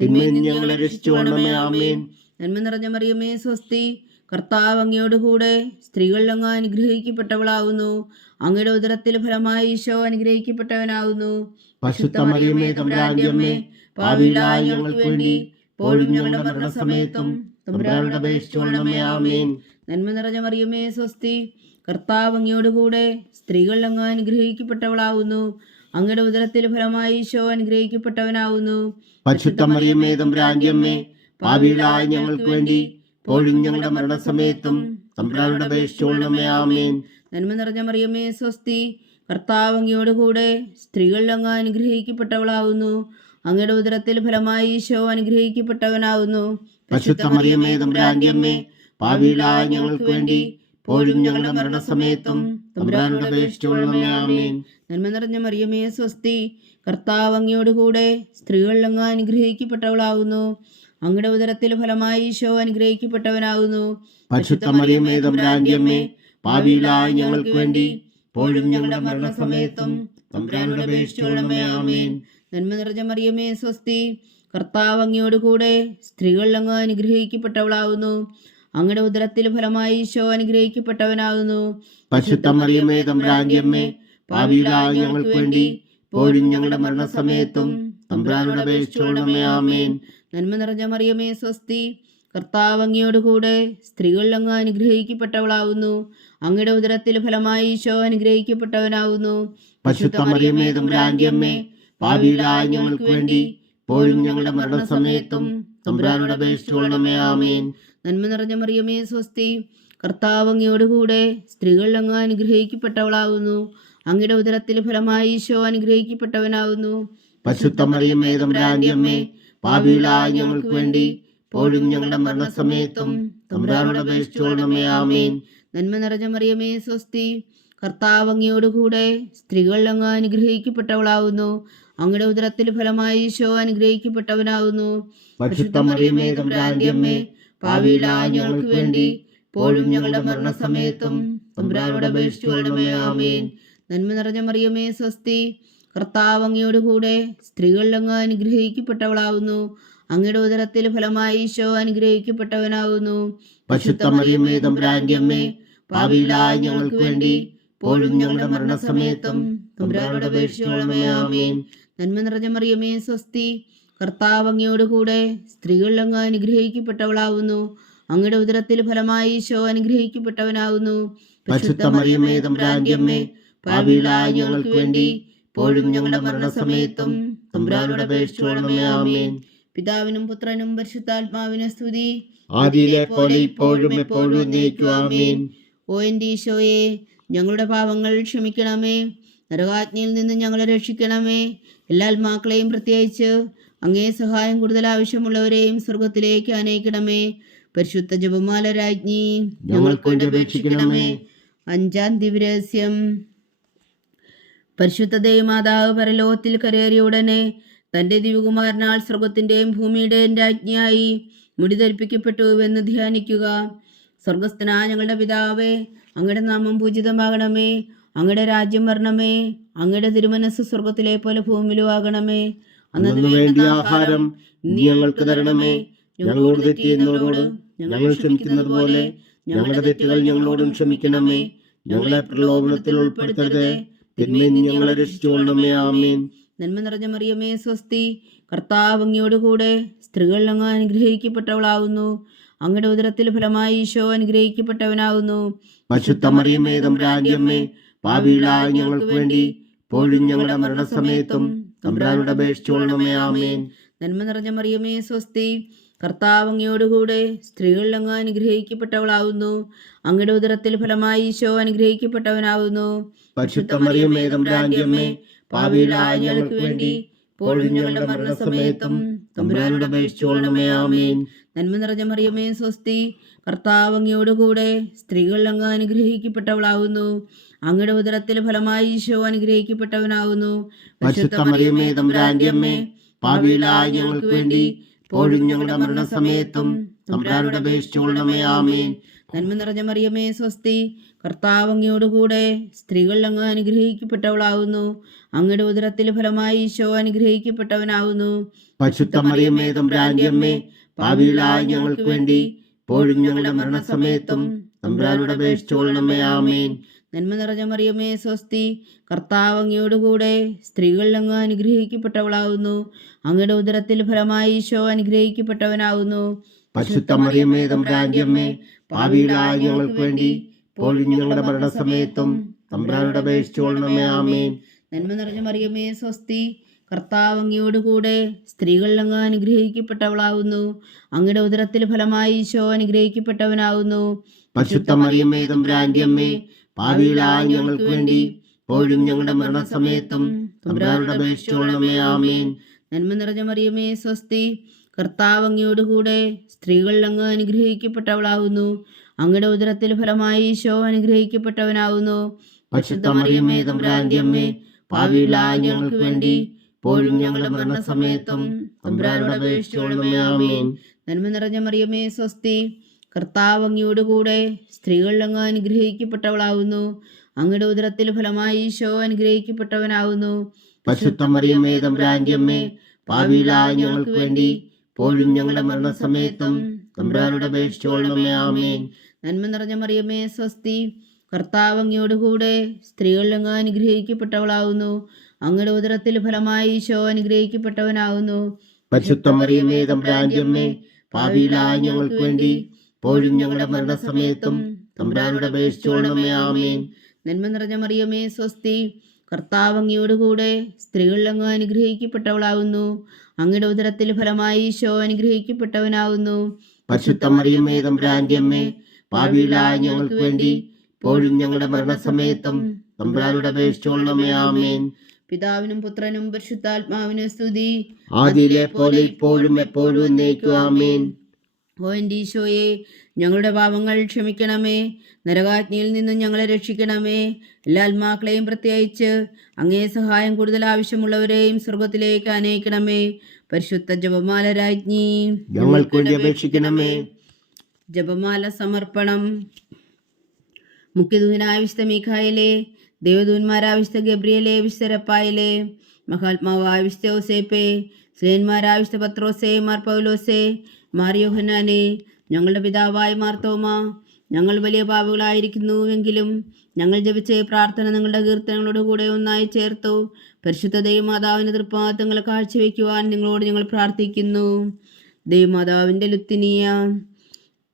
തിന്മയിൽ നിന്ന് ഞങ്ങളെ രക്ഷിച്ചുകൊള്ളണമേ. ആമേൻ. നന്മ നിറഞ്ഞ മറിയമേ, സ്വസ്തി. കർത്താവ് അങ്ങയോട് കൂടെ സ്ത്രീകൾ അങ്ങ് അനുഗ്രഹിക്കപ്പെട്ടവളാവുന്നു. അങ്ങയുടെ ഉദരത്തിൽ ഫലമായി ഈശോ അനുഗ്രഹിക്കപ്പെട്ടവനാവുന്നു. പരിശുദ്ധ മറിയമേ, തമ്പുരാന്റെ അമ്മേ, പാപികളായ ഞങ്ങൾക്ക് വേണ്ടി ഇപ്പോഴും ഞങ്ങളുടെ മരണസമയത്തും തമ്പുരാനോട് അപേക്ഷിച്ചുകൊള്ളണമേ. ആമേൻ. നന്മ നിറഞ്ഞ മറിയമേ, സ്വസ്തി. കർത്താവ് അങ്ങയോട് കൂടെ സ്ത്രീകൾ അങ്ങ് അനുഗ്രഹിക്കപ്പെട്ടവളാവുന്നു. അങ്ങയുടെ ഉദരത്തിൽ ഫലമായി ഈശോ അനുഗ്രഹിക്കപ്പെട്ടവനാവുന്നു. പരിശുദ്ധ മറിയമേ, തമ്പുരാന്റെ അമ്മേ, പാപികളായ ഞങ്ങൾക്ക് വേണ്ടി ഇപ്പോഴും ഞങ്ങളുടെ മരണസമയത്തും തമ്പുരാനോട് അപേക്ഷിച്ചുകൊള്ളണമേ. ആമേൻ. നന്മ നിറഞ്ഞ മറിയമേ, സ്വസ്തി. കർത്താവ് അങ്ങയോട് കൂടെ സ്ത്രീകൾ അങ്ങ് അനുഗ്രഹിക്കപ്പെട്ടവളാവുന്നു. അങ്ങയുടെ ഉദരത്തിൽ ഫലമായി ഈശോ അനുഗ്രഹിക്കപ്പെട്ടവനാവുന്നു. പരിശുദ്ധ മറിയമേ, തമ്പുരാന്റെ അമ്മേ, പാപികളായ ഞങ്ങൾക്ക് വേണ്ടി ഇപ്പോഴും ഞങ്ങളുടെ മരണസമയത്തും തമ്പുരാനോട് അപേക്ഷിച്ചുകൊള്ളണമേ. ആമേൻ. നന്മ നിറഞ്ഞ മറിയമേ, സ്വസ്തി. കർത്താവ് അങ്ങയോട് കൂടെ സ്ത്രീകൾ അങ്ങ് അനുഗ്രഹിക്കപ്പെട്ടവളാവുന്നു. അങ്ങയുടെ ഉദരത്തിൽ ഫലമായി ഈശോ അനുഗ്രഹിക്കപ്പെട്ടവനാകുന്നു. പരിശുദ്ധ മറിയമേ, തമ്പുരാന്റെ അമ്മേ, പാപികളായ ഞങ്ങൾക്ക് വേണ്ടി ഇപ്പോഴും ഞങ്ങളുടെ മരണസമയത്തും തമ്പുരാനോട് അപേക്ഷിച്ചുകൊള്ളണമേ. ആമേൻ. നന്മ നിറഞ്ഞ മറിയമേ, സ്വസ്തി. കർത്താവ് അങ്ങയോട് കൂടെ സ്ത്രീകൾ അങ്ങ് അനുഗ്രഹിക്കപ്പെട്ടവളാവുന്നു. അങ്ങയുടെ ഉദരത്തിൽ ഫലമായി ഈശോ അനുഗ്രഹിക്കപ്പെട്ടവനാകുന്നു. പരിശുദ്ധ മറിയമേ, തമ്പുരാന്റെ അമ്മേ, പാപികളായ ഞങ്ങൾക്ക് വേണ്ടി ഇപ്പോഴും ഞങ്ങളുടെ മരണസമയത്തും തമ്പുരാനോട് അപേക്ഷിച്ചുകൊള്ളണമേ. ആമേൻ. നന്മ നിറഞ്ഞ മറിയമേ, സ്വസ്തി. കർത്താവ് അങ്ങയോട് കൂടെ സ്ത്രീകൾ അങ്ങ് അനുഗ്രഹിക്കപ്പെട്ടവളാവുന്നു. അങ്ങയുടെ ഉദരത്തിൽ ഫലമായി ഈശോ അനുഗ്രഹിക്കപ്പെട്ടവനാകുന്നു. പരിശുദ്ധ മറിയമേ, തമ്പുരാന്റെ അമ്മേ, പാപികളായ ഞങ്ങൾക്ക് വേണ്ടി ഇപ്പോഴും ഞങ്ങളുടെ മരണസമയത്തും തമ്പുരാനോട് അപേക്ഷിച്ചുകൊള്ളണമേ. ആമേൻ. നന്മ നിറഞ്ഞ മറിയമേ, സ്വസ്തി. കർത്താവ് അങ്ങയോട് കൂടെ സ്ത്രീകൾ അങ്ങ് അനുഗ്രഹിക്കപ്പെട്ടവളാവുന്നു. അങ്ങയുടെ ഉദരത്തിൽ ഫലമായി ഈശോ അനുഗ്രഹിക്കപ്പെട്ടവനാകുന്നു. പരിശുദ്ധ മറിയമേ, തമ്പുരാന്റെ അമ്മേ, പാപികളായ ഞങ്ങൾക്ക് വേണ്ടി ഇപ്പോഴും ഞങ്ങളുടെ മരണസമയത്തും തമ്പുരാനോട് അപേക്ഷിച്ചുകൊള്ളണമേ. ആമേൻ. നന്മ നിറഞ്ഞ മറിയമേ, സ്വസ്തി. കർത്താവ് അങ്ങയോട് കൂടെ സ്ത്രീകൾ അങ്ങ് അനുഗ്രഹിക്കപ്പെട്ടവളാവുന്നു. അങ്ങയുടെ ഉദരത്തിൽ ഫലമായി ഈശോ അനുഗ്രഹിക്കപ്പെട്ടവനാകുന്നു. പരിശുദ്ധ മറിയമേ, തമ്പുരാന്റെ അമ്മേ, പാപികളായ ഞങ്ങൾക്ക് വേണ്ടി ഇപ്പോഴും ഞങ്ങളുടെ മരണസമയത്തും തമ്പുരാനോട് അപേക്ഷിച്ചുകൊള്ളണമേ. ആമേൻ. നന്മ നിറഞ്ഞ മറിയമേ, സ്വസ്തി. കർത്താവ് അങ്ങയോട് കൂടെ സ്ത്രീകൾ അങ്ങ് അനുഗ്രഹിക്കപ്പെട്ടവളാവുന്നു. അങ്ങയുടെ ഉദരത്തിൽ ഫലമായി ഈശോ അനുഗ്രഹിക്കപ്പെട്ടവനാകുന്നു. പരിശുദ്ധ മറിയമേ, തമ്പുരാന്റെ അമ്മേ, പാപികളായ ഞങ്ങൾക്ക് വേണ്ടി ഇപ്പോഴും ഞങ്ങളുടെ മരണസമയത്തും തമ്പുരാനോട് അപേക്ഷിച്ചുകൊള്ളണമേ. ആമേൻ. നന്മ നിറഞ്ഞ മറിയമേ, സ്വസ്തി. കർത്താവ് അങ്ങയോട് കൂടെ സ്ത്രീകൾ അങ്ങ് അനുഗ്രഹിക്കപ്പെട്ടവളാവുന്നു. അങ്ങയുടെ ഉദരത്തിൽ ഫലമായി ഈശോ അനുഗ്രഹിക്കപ്പെട്ടവനാകുന്നു. പരിശുദ്ധ മറിയമേ, തമ്പുരാന്റെ അമ്മേ, പാപികളായ ഞങ്ങൾക്ക് വേണ്ടി ഇപ്പോഴും ഞങ്ങളുടെ മരണസമയത്തും തമ്പുരാനോട് അപേക്ഷിച്ചുകൊള്ളണമേ. ആമേൻ. പിതാവിനും പുത്രനും പരിശുദ്ധാത്മാവിനും സ്തുതി. ആദിയിലെ പോലെ ഇപ്പോഴും എപ്പോഴും എന്നേക്കും. ആമേൻ. ഓ എൻ്റെ ഈശോയെ, ഞങ്ങളുടെ പാപങ്ങൾ ക്ഷമിക്കണമേ. നരകാജ്ഞയിൽ നിന്ന് ഞങ്ങളെ രക്ഷിക്കണമേ. എല്ലാ ആത്മാക്കളെയും പ്രത്യേകിച്ച് അങ്ങേ സഹായം കൂടുതൽ ആവശ്യമുള്ളവരെയും സ്വർഗത്തിലേക്ക് ആനയിക്കണമേ. പരിശുദ്ധ ജപമാല രാജ്ഞി, ഞങ്ങൾക്ക് വേണ്ടി അപേക്ഷിക്കണമേ. 5-ാം ദിവ്യരഹസ്യം. പരിശുദ്ധ ദേവമാതാവ് പരലോകത്തിൽ കരേറിയ ഉടനെ തൻ്റെ ദിവ്യകുമാരനാൽ സ്വർഗത്തിൻ്റെയും ഭൂമിയുടെയും രാജ്ഞിയായി മുടിധരിപ്പിക്കപ്പെട്ടുവെന്ന് ധ്യാനിക്കുക. സ്വർഗസ്ഥനായ ഞങ്ങളുടെ പിതാവേ, അങ്ങയുടെ നാമം പൂജിതമാകണമേ. അങ്ങയുടെ രാജ്യം വരണമേ. അങ്ങയുടെ തിരുമനസ് സ്വർഗത്തിലെ പോലെ ഭൂമിയിലും ആകണമേ. അന്നു വേണ്ട ആഹാരം നീ ഞങ്ങൾക്ക് തരണമേ. ഞങ്ങളോട് തെറ്റ് ചെയ്യുന്നവരോട് ഞങ്ങൾ ക്ഷമിക്കുന്നത് പോലെ ഞങ്ങളുടെ തെറ്റുകൾ ഞങ്ങളോടും ക്ഷമിക്കണമേ. ഞങ്ങളെ പ്രലോഭനത്തിൽ ഉൾപ്പെടുത്തരുതേ, തിന്മയിൽ നിന്ന് ഞങ്ങളെ രക്ഷിച്ചുകൊള്ളണമേ. ആമേൻ. നന്മ നിറഞ്ഞ മറിയമേ, സ്വസ്തി. കർത്താവ് അങ്ങയോട് കൂടെ സ്ത്രീകൾ അങ്ങ് അനുഗ്രഹിക്കപ്പെട്ടവളാവുന്നു. അങ്ങയുടെ ഉദരത്തിൽ ഫലമായി ഈശോ അനുഗ്രഹിക്കപ്പെട്ടവനാകുന്നു. പരിശുദ്ധ മറിയമേ, തമ്പുരാന്റെ അമ്മേ, പാപികളായ ഞങ്ങൾക്ക് വേണ്ടി ഇപ്പോഴും ഞങ്ങളുടെ മരണസമയത്തും തമ്പുരാനോട് അപേക്ഷിച്ചുകൊള്ളണമേ. ആമേൻ. നന്മ നിറഞ്ഞ മറിയമേ, സ്വസ്തി. കർത്താവ് അങ്ങയോടുകൂടെ സ്ത്രീകളിൽ അങ്ങ് അനുഗ്രഹിക്കപ്പെട്ടവളാവുന്നു. അങ്ങയുടെ ഉദരത്തിൽ ഫലമായി ഈശോ അനുഗ്രഹിക്കപ്പെട്ടവനാവുന്നു. പരിശുദ്ധ മറിയമേ തമ്പുരാന്റെ അമ്മേ, പാപികളായ ഞങ്ങൾക്ക് വേണ്ടി ഇപ്പോഴും ഞങ്ങളുടെ മരണസമയത്തും തമ്പുരാനോട് അപേക്ഷിച്ചുകൊള്ളണമേ. ആമേൻ. നന്മ നിറഞ്ഞ മറിയമേ സ്വസ്തി, കർത്താവ് അങ്ങയോടുകൂടെ സ്ത്രീകളിൽ അങ്ങ് അനുഗ്രഹിക്കപ്പെട്ടവളാവുന്നു. അങ്ങയുടെ ഉദരത്തിൽ ഫലമായി ഈശോ അനുഗ്രഹിക്കപ്പെട്ടവനാവുന്നു. പരിശുദ്ധ മറിയമേ തമ്പുരാന്റെ അമ്മേ, പാപികളായ ഞങ്ങൾക്ക് വേണ്ടി ഇപ്പോഴും ഞങ്ങളുടെ മരണസമയത്തും തമ്പുരാനോട് അപേക്ഷിച്ചുകൊള്ളണമേ. ആമേൻ. നന്മ നിറഞ്ഞ മറിയമേ സ്വസ്തി, കർത്താവ് അങ്ങയോടുകൂടെ സ്ത്രീകളിൽ അങ്ങ് അനുഗ്രഹിക്കപ്പെട്ടവളാവുന്നു. അങ്ങയുടെ ഉദരത്തിൽ ഫലമായി ഈശോ അനുഗ്രഹിക്കപ്പെട്ടവനാവുന്നു. പരിശുദ്ധ മറിയമേ തമ്പുരാന്റെ അമ്മേ, പാപികളായ ഞങ്ങൾക്ക് വേണ്ടി ഇപ്പോഴും ഞങ്ങളുടെ മരണസമയത്തും തമ്പുരാനോട് അപേക്ഷിച്ചുകൊള്ളണമേ. ആമേൻ. നന്മ നിറഞ്ഞ മറിയമേ സ്വസ്തി, കർത്താവ് അങ്ങയോടുകൂടെ സ്ത്രീകളിൽ അങ്ങ് അനുഗ്രഹിക്കപ്പെട്ടവളാവുന്നു. അങ്ങയുടെ ഉദരത്തിൽ ഫലമായി ഈശോ അനുഗ്രഹിക്കപ്പെട്ടവനാവുന്നു. പരിശുദ്ധ മറിയമേ തമ്പുരാന്റെ അമ്മേ, പാപികളായ ഞങ്ങൾക്ക് വേണ്ടി ഇപ്പോഴും ഞങ്ങളുടെ മരണസമയത്തും തമ്പുരാനോട് അപേക്ഷിച്ചുകൊള്ളണമേ. ആമേൻ. നന്മ നിറഞ്ഞ മറിയമേ സ്വസ്തി, കർത്താവ് അങ്ങയോടുകൂടെ സ്ത്രീകളിൽ അങ്ങ് അനുഗ്രഹിക്കപ്പെട്ടവളാവുന്നു. അങ്ങയുടെ ഉദരത്തിൽ ഫലമായി ഈശോ അനുഗ്രഹിക്കപ്പെട്ടവനാവുന്നു. പരിശുദ്ധ മറിയമേ തമ്പുരാന്റെ അമ്മേ, പാപികളായ ഞങ്ങൾക്ക് വേണ്ടി ഇപ്പോഴും ഞങ്ങളുടെ മരണസമയത്തും തമ്പുരാനോട് അപേക്ഷിച്ചുകൊള്ളണമേ. ആമേൻ. നന്മ നിറഞ്ഞ മറിയമേ സ്വസ്തി, കർത്താവ് അങ്ങയോടുകൂടെ സ്ത്രീകളിൽ അങ്ങ് അനുഗ്രഹിക്കപ്പെട്ടവളാവുന്നു. അങ്ങയുടെ ഉദരത്തിൽ ഫലമായി ഈശോ അനുഗ്രഹിക്കപ്പെട്ടവനാവുന്നു. പരിശുദ്ധ മറിയമേ തമ്പുരാന്റെ അമ്മേ, പാപികളായ ഞങ്ങൾക്ക് വേണ്ടി ഇപ്പോഴും ഞങ്ങളുടെ മരണസമയത്തും തമ്പുരാനോട് അപേക്ഷിച്ചുകൊള്ളണമേ. ആമേൻ. നന്മ നിറഞ്ഞ മറിയമേ സ്വസ്തി, കർത്താവ് അങ്ങയോടുകൂടെ സ്ത്രീകളിൽ അങ്ങ് അനുഗ്രഹിക്കപ്പെട്ടവളാവുന്നു. അങ്ങയുടെ ഉദരത്തിൽ ഫലമായി ഈശോ അനുഗ്രഹിക്കപ്പെട്ടവനാവുന്നു. പരിശുദ്ധ മറിയമേ തമ്പുരാന്റെ അമ്മേ, പാപികളായ ഞങ്ങൾക്ക് വേണ്ടി ഇപ്പോഴും ഞങ്ങളുടെ മരണസമയത്തും തമ്പുരാനോട് അപേക്ഷിച്ചുകൊള്ളണമേ. ആമേൻ. നന്മ നിറഞ്ഞ മറിയമേ സ്വസ്തി, കർത്താവ് അങ്ങയോടുകൂടെ സ്ത്രീകളിൽ അങ്ങ് അനുഗ്രഹിക്കപ്പെട്ടവളാവുന്നു. അങ്ങയുടെ ഉദരത്തിൽ ഫലമായി ഈശോ അനുഗ്രഹിക്കപ്പെട്ടവനാവുന്നു. പരിശുദ്ധ മറിയമേ തമ്പുരാന്റെ അമ്മേ, പാപികളായ ഞങ്ങൾക്ക് വേണ്ടി ഇപ്പോഴും ഞങ്ങളുടെ മരണസമയത്തും തമ്പുരാനോട് അപേക്ഷിച്ചുകൊള്ളണമേ. ആമേൻ. നന്മ നിറഞ്ഞ മറിയമേ സ്വസ്തി, കർത്താവ് അങ്ങയോടുകൂടെ സ്ത്രീകളിൽ അങ്ങ് അനുഗ്രഹിക്കപ്പെട്ടവളാവുന്നു. അങ്ങയുടെ ഉദരത്തിൽ ഫലമായി ഈശോ അനുഗ്രഹിക്കപ്പെട്ടവനാവുന്നു. പരിശുദ്ധ മറിയമേ തമ്പുരാന്റെ അമ്മേ, പാപികളായ ഞങ്ങൾക്ക് വേണ്ടി ഇപ്പോഴും ഞങ്ങളുടെ മരണസമയത്തും തമ്പുരാനോട് അപേക്ഷിച്ചുകൊള്ളണമേ. ആമേൻ. പിതാവിനും പുത്രനും പരിശുദ്ധാത്മാവിനും സ്തുതി, ആദിയിലെ പോലെ ഇപ്പോഴും എപ്പോഴും എന്നേക്കും. ആമേൻ. ഓ എൻ്റെ ഈശോയെ, ഞങ്ങളുടെ പാപങ്ങൾ ക്ഷമിക്കണമേ. നരകാജ്ഞയിൽ നിന്നും ഞങ്ങളെ രക്ഷിക്കണമേ. എല്ലാ ആത്മാക്കളെയും പ്രത്യേകിച്ച് അങ്ങേ സഹായം കൂടുതൽ ആവശ്യമുള്ളവരെയും സ്വർഗത്തിലേക്ക് അനയിക്കണമേ. പരിശുദ്ധ ജപമാല രാജ്ഞി, ഞങ്ങൾക്ക് വേണ്ടി അപേക്ഷിക്കണമേ. ജപമാല സമർപ്പണം. മുഖ്യദൂതനായ വിശുദ്ധ മീഖായേലേ, ദേവദൂതന്മാരായ വിശുദ്ധ ഗബ്രിയേലേ, വിശുദ്ധ റഫായേലേ, മഹാത്മാവായ വിശുദ്ധ യോസേപ്പേ, സ്ലേന്മാരായ വിശുദ്ധ പത്രോസേ, മാർ പൗലോസേ, മാർ യോഹന്നാനേ, ഞങ്ങളുടെ പിതാവായ മാർത്തോമ, ഞങ്ങൾ വലിയ പാപികളായിരിക്കുന്നുവെങ്കിലും ഞങ്ങൾ ജപിച്ച ഈ പ്രാർത്ഥന നിങ്ങളുടെ കീർത്തനങ്ങളോട് കൂടെ ഒന്നായി ചേർത്തു പരിശുദ്ധ ദൈവമാതാവിൻ്റെ തൃപ്പാദങ്ങൾ കാഴ്ചവെക്കുവാൻ നിങ്ങളോട് ഞങ്ങൾ പ്രാർത്ഥിക്കുന്നു. ദൈവമാതാവിൻ്റെ ലുത്തിനിയ,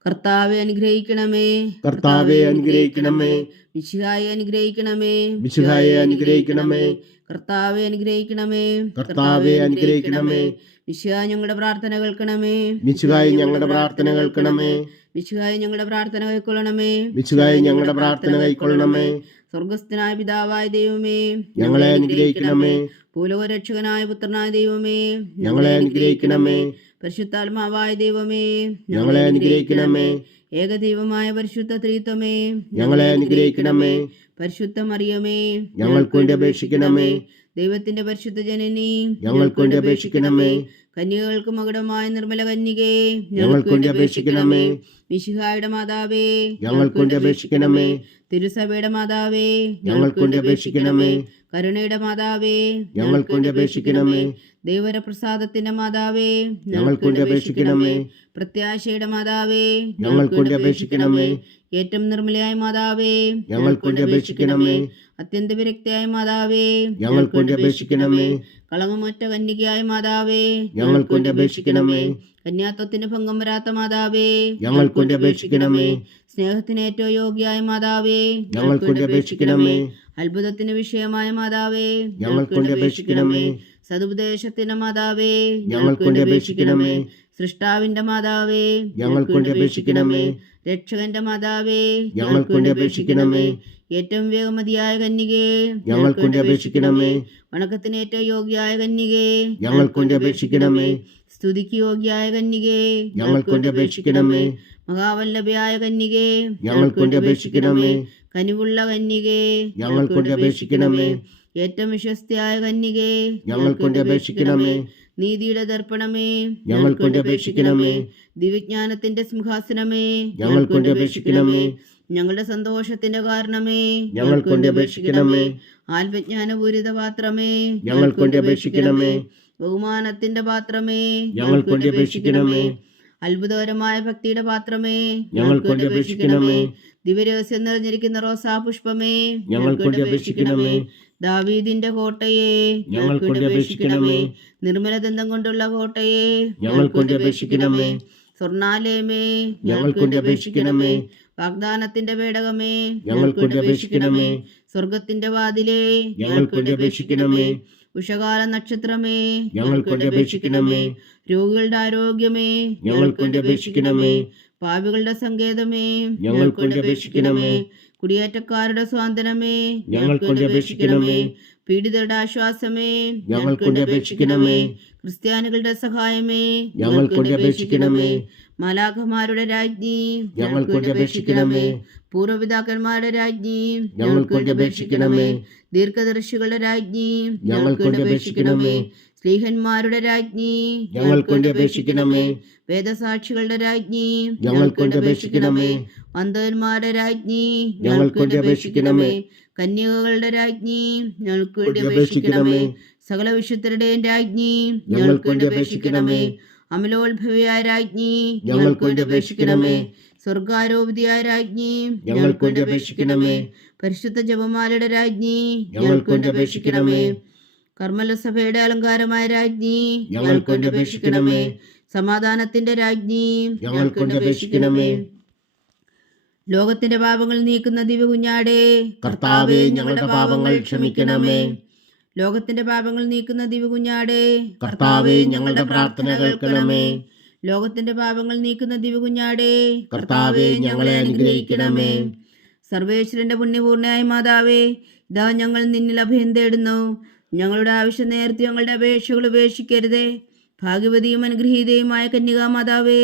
കർത്താവെ അനുഗ്രഹിക്കണമേ. കർത്താവെ അനുഗ്രഹിക്കണമേ. മിശിഹായെ അനുഗ്രഹിക്കണമേ. മിശിഹായെ അനുഗ്രഹിക്കണമേ. കർത്താവെ അനുഗ്രഹിക്കണമേ. കർത്താവെ അനുഗ്രഹിക്കണമേ. മിശിഹാ ഞങ്ങളുടെ പ്രാർത്ഥന കേൾക്കണമേ. മിശിഹായെ ഞങ്ങളുടെ പ്രാർത്ഥന കേൾക്കണമേ. മിശിഹായെ ഞങ്ങളുടെ പ്രാർത്ഥന കൈക്കൊള്ളണമേ. മിശിഹായെ ഞങ്ങളുടെ പ്രാർത്ഥന കൈക്കൊള്ളണമേ. സ്വർഗസ്ഥനായ പിതാവായ ദൈവമേ, ഞങ്ങളെ അനുഗ്രഹിക്കണമേ. ഭൂലോകരക്ഷകനായ പുത്രനായ ദൈവമേ, ഞങ്ങളെ അനുഗ്രഹിക്കണമേ. പരിശുദ്ധാത്മാവായ ദൈവമേ, ഞങ്ങളെ അനുഗ്രഹിക്കണമേ. ഏകദൈവമായ പരിശുദ്ധ ത്രിത്വമേ, ഞങ്ങളെ അനുഗ്രഹിക്കണമേ. പരിശുദ്ധ മറിയമേ, ഞങ്ങൾക്ക് വേണ്ടി അപേക്ഷിക്കണമേ. ദൈവത്തിന്റെ പരിശുദ്ധ ജനനി, ഞങ്ങൾക്ക് വേണ്ടി അപേക്ഷിക്കണമേ. കന്യകൾക്ക് മകുടമായ നിർമ്മല കന്യകേ, ഞങ്ങൾക്ക് വേണ്ടി അപേക്ഷിക്കണമേ. മിശിഹായുടെ മാതാവേ, ഞങ്ങൾക്ക് വേണ്ടി അപേക്ഷിക്കണമേ. തിരുസഭയുടെ മാതാവേ, ഞങ്ങൾക്ക് വേണ്ടി അപേക്ഷിക്കണമേ. കരുണയുടെ മാതാവേ, ഞങ്ങൾക്ക് വേണ്ടി അപേക്ഷിക്കണമേ. ദൈവരപ്രസാദത്തിന്റെ മാതാവേ, ഞങ്ങൾക്ക് വേണ്ടി അപേക്ഷിക്കണമേ. പ്രത്യാശയുടെ മാതാവേ, ഞങ്ങൾക്ക് വേണ്ടി അപേക്ഷിക്കണമേ. ഏറ്റവും നിർമ്മലയായ മാതാവേ, ഞങ്ങൾക്ക് വേണ്ടി അപേക്ഷിക്കണമേ. അത്യന്ത വിരക്തിയായ മാതാവേ, ഞങ്ങൾക്ക് വേണ്ടി അപേക്ഷിക്കണമേ. കളങ്കമറ്റ കന്യകയായ മാതാവേ, ഞങ്ങൾക്ക് വേണ്ടി അപേക്ഷിക്കണമേ. കന്യാത്വത്തിന് ഭംഗം വരാത്ത മാതാവേ, ഞങ്ങൾക്ക് വേണ്ടി അപേക്ഷിക്കണമേ. സ്നേഹത്തിന് ഏറ്റവും യോഗ്യയായ മാതാവേ, ഞങ്ങൾക്ക് വേണ്ടി അപേക്ഷിക്കണമേ. അത്ഭുതത്തിന് വിഷയമായ മാതാവേ, ഞങ്ങൾക്ക് വേണ്ടി അപേക്ഷിക്കണമേ. സതുപദേശത്തിന്റെ മാതാവേ, ഞങ്ങൾക്ക് വേണ്ടി അപേക്ഷിക്കണമേ. സൃഷ്ടാവിന്റെ മാതാവേ, ഞങ്ങൾക്ക് വേണ്ടി അപേക്ഷിക്കണമേ. രക്ഷകന്റെ മാതാവേ, ഞങ്ങൾക്ക് വേണ്ടി അപേക്ഷിക്കണമേ. ഏറ്റവും വേഗമതിയായ കന്യകേ, ഞങ്ങൾക്ക് വേണ്ടി അപേക്ഷിക്കണമേ. വണക്കത്തിന് ഏറ്റവും യോഗ്യയായ കന്യകേ, ഞങ്ങൾക്ക് വേണ്ടി അപേക്ഷിക്കണമേ. സ്തുതിക്ക് യോഗ്യയായ കന്യകേ, ഞങ്ങൾക്ക് വേണ്ടി അപേക്ഷിക്കണമേ. മഹാവല്ലഭയായ കന്യകേ, ഞങ്ങൾക്ക് വേണ്ടി അപേക്ഷിക്കണമേ. കനിവുള്ള കന്യകേ, ഞങ്ങൾക്ക് വേണ്ടി അപേക്ഷിക്കണമേ. ഏറ്റവും വിശ്വസ്തയായ കന്യകേ, ഞങ്ങൾക്ക് വേണ്ടി അപേക്ഷിക്കണമേ. നീതിയുടെ ദർപ്പണമേ, ഞങ്ങൾക്ക് വേണ്ടി അപേക്ഷിക്കണമേ. ദിവ്യജ്ഞാനത്തിന്റെ സിംഹാസനമേ, ഞങ്ങൾക്ക് വേണ്ടി അപേക്ഷിക്കണമേ. ഞങ്ങളുടെ സന്തോഷത്തിന്റെ കാരണമേ, ഞങ്ങൾക്ക് വേണ്ടി അപേക്ഷിക്കണമേ. ആത്മജ്ഞാനപൂരിത പാത്രമേ, ഞങ്ങൾക്ക് വേണ്ടി അപേക്ഷിക്കണമേ. ബഹുമാനത്തിന്റെ പാത്രമേ, ഞങ്ങൾക്ക് വേണ്ടി അപേക്ഷിക്കണമേ. അത്ഭുതകരമായ ഭക്തിയുടെ പാത്രമേ, ഞങ്ങൾക്ക് വേണ്ടി അപേക്ഷിക്കണമേ. ദിവ്യരഹസ്യം നിറഞ്ഞിരിക്കുന്ന റോസാ പുഷ്പമേ, ഞങ്ങൾക്ക് വേണ്ടി അപേക്ഷിക്കണമേ. ദാവീദിന്റെ കോട്ടയെ, ഞങ്ങൾക്ക് വേണ്ടി അപേക്ഷിക്കണമേ. നിർമ്മലദന്തം കൊണ്ടുള്ള കോട്ടയെ, ഞങ്ങൾക്ക് വേണ്ടി അപേക്ഷിക്കണമേ. സ്വർണാലയമേ, ഞങ്ങൾക്ക് വേണ്ടി അപേക്ഷിക്കണമേ. വാഗ്ദാനത്തിന്റെ പേടകമേ, ഞങ്ങൾക്ക് വേണ്ടി അപേക്ഷിക്കണമേ. സ്വർഗത്തിന്റെ വാതിലേ, ഞങ്ങൾക്ക് വേണ്ടി അപേക്ഷിക്കണമേ. ഉഷകാല നക്ഷത്രമേ, ഞങ്ങൾക്ക് വേണ്ടി അപേക്ഷിക്കണമേ. രോഗികളുടെ ആരോഗ്യമേ, ഞങ്ങൾക്ക് വേണ്ടി അപേക്ഷിക്കണമേ. പാപികളുടെ സങ്കേതമേ, ഞങ്ങൾക്ക് വേണ്ടി അപേക്ഷിക്കണമേ. കുടിയേറ്റക്കാരുടെ സ്വാതന്ത്ര്യമേ, ഞങ്ങൾക്ക് വേണ്ടി അപേക്ഷിക്കണമേ. പീഡിതരുടെ ആശ്വാസമേ, ഞങ്ങൾക്ക് വേണ്ടി അപേക്ഷിക്കണമേ. ക്രിസ്ത്യാനികളുടെ സഹായമേ, ഞങ്ങൾക്ക് വേണ്ടി അപേക്ഷിക്കണമേ. മാലാഖമാരുടെ രാജ്ഞി, ഞങ്ങൾക്ക് വേണ്ടി അപേക്ഷിക്കണമേ. പൂർവ്വപിതാക്കന്മാരുടെ രാജ്ഞി, ഞങ്ങൾക്ക് വേണ്ടി അപേക്ഷിക്കണമേ. ദീർഘദർശികളുടെ രാജ്ഞി, ഞങ്ങൾക്ക് വേണ്ടി അപേക്ഷിക്കണമേ. സ്ലീഹന്മാരുടെ രാജ്ഞി, ഞങ്ങൾക്ക് വേണ്ടി അപേക്ഷിക്കണമേ. വേദസാക്ഷികളുടെ രാജ്ഞി, ഞങ്ങൾക്ക് വേണ്ടി അപേക്ഷിക്കണമേ. വന്ദന്മാരുടെ രാജ്ഞി, ഞങ്ങൾക്ക് വേണ്ടി അപേക്ഷിക്കണമേ. കന്യകകളുടെ രാജ്ഞി, ഞങ്ങൾക്ക് വേണ്ടി വേണ്ടി അപേക്ഷിക്കണമേ. അപേക്ഷിക്കണമേ. സകല വിശുദ്ധരുടെയും രാജ്ഞി, ഞങ്ങൾക്ക് വേണ്ടി അപേക്ഷിക്കണമേ. അമലോത്ഭവയായ രാജ്ഞി, ഞങ്ങൾക്ക് വേണ്ടി അപേക്ഷിക്കണമേ. സ്വർഗാരോപിതയായ രാജ്ഞി, ഞങ്ങൾക്ക് വേണ്ടി അപേക്ഷിക്കണമേ. പരിശുദ്ധ ജപമാലയുടെ രാജ്ഞി, ഞങ്ങൾക്ക് വേണ്ടി അപേക്ഷിക്കണമേ. കർമ്മല സഭയുടെ അലങ്കാരമായ രാജ്ഞി, ഞങ്ങൾക്ക് വേണ്ടി അപേക്ഷിക്കണമേ. സമാധാനത്തിന്റെ രാജ്ഞി, ഞങ്ങൾക്ക് വേണ്ടി അപേക്ഷിക്കണമേ. ലോകത്തിന്റെ പാപങ്ങൾ നീക്കുന്ന ദിവ്യ കുഞ്ഞാടേ, കർത്താവേ, ഞങ്ങളുടെ പാപങ്ങൾ ക്ഷമിക്കണമേ. ലോകത്തിന്റെ പാപങ്ങൾ നീക്കുന്ന ദിവ്യ കുഞ്ഞാടേ, കർത്താവേ, ഞങ്ങളുടെ പ്രാർത്ഥന കേൾക്കണമേ. ലോകത്തിന്റെ പാപങ്ങൾ നീക്കുന്ന ദിവ്യ കുഞ്ഞാടേ, കർത്താവേ, ഞങ്ങളെ അനുഗ്രഹിക്കണമേ. സർവേശ്വരന്റെ പുണ്യപൂർണ്ണയായ മാതാവേ, ഇതാ ഞങ്ങൾ നിന്നിൽ അഭയം തേടുന്നു. ഞങ്ങളുടെ ആവശ്യം നേരത്തെ ഞങ്ങളുടെ അപേക്ഷകൾ ഉപേക്ഷിക്കരുതേ. ഭാഗ്യവതിയും അനുഗ്രഹീതയുമായ കന്യകാ മാതാവേ,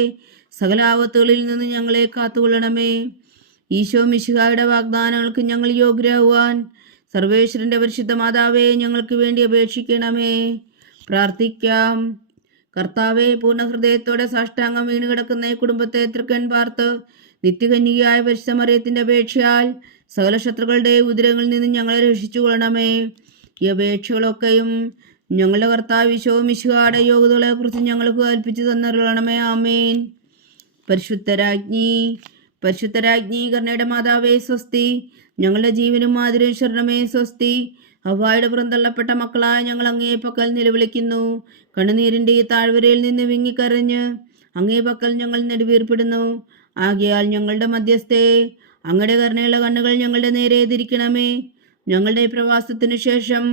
സകല ആപത്തുകളിൽ നിന്ന് ഞങ്ങളെ കാത്തുകൊള്ളണമേ. ഈശോ മിശിഹായുടെ വാഗ്ദാനങ്ങൾക്ക് ഞങ്ങൾ യോഗ്യരാകുവാൻ സർവേശ്വരന്റെ പരിശുദ്ധ മാതാവേ, ഞങ്ങൾക്ക് വേണ്ടി അപേക്ഷിക്കണമേ. പ്രാർത്ഥിക്കാം. കർത്താവെ, പൂർണ്ണ ഹൃദയത്തോടെ സാഷ്ടാംഗം വീണ് കിടക്കുന്ന ഈ കുടുംബത്തെ തൃക്കൺ പാർത്ത് നിത്യകന്യകയായ പരിശുദ്ധ മറിയത്തിന്റെ അപേക്ഷയാൽ സകല ശത്രുക്കളുടെ ഉദരങ്ങളിൽ നിന്ന് ഞങ്ങളെ രക്ഷിച്ചു കൊള്ളണമേ. ഈ അപേക്ഷകളൊക്കെയും ഞങ്ങളുടെ കർത്താവ് ഈശോ മിശിഹായുടെ യോഗ്യതകളെ കുറിച്ച് ഞങ്ങൾക്ക് കൽപ്പിച്ചു തന്നരുളണമേ. ആമേൻ. പരിശുദ്ധരാജ്ഞി കരുണയുടെ മാതാവേ സ്വസ്തി. ഞങ്ങളുടെ ജീവനും മാതിരിയും ശരണമേ സ്വസ്തി. ഹവ്വായുടെ പുറന്തള്ളപ്പെട്ട മക്കളായ ഞങ്ങൾ അങ്ങേ പക്കൽ നിലവിളിക്കുന്നു. കണ്ണുനീരിൻ്റെ ഈ താഴ്വരയിൽ നിന്ന് വിങ്ങിക്കരഞ്ഞ് അങ്ങേ പക്കൽ ഞങ്ങൾ നെടുവീർപ്പെടുന്നു. ആകയാൽ ഞങ്ങളുടെ മധ്യസ്ഥേ, അങ്ങയുടെ കരുണയുള്ള കണ്ണുകൾ ഞങ്ങളുടെ നേരെ തിരിക്കണമേ. ഞങ്ങളുടെ പ്രവാസത്തിനു ശേഷം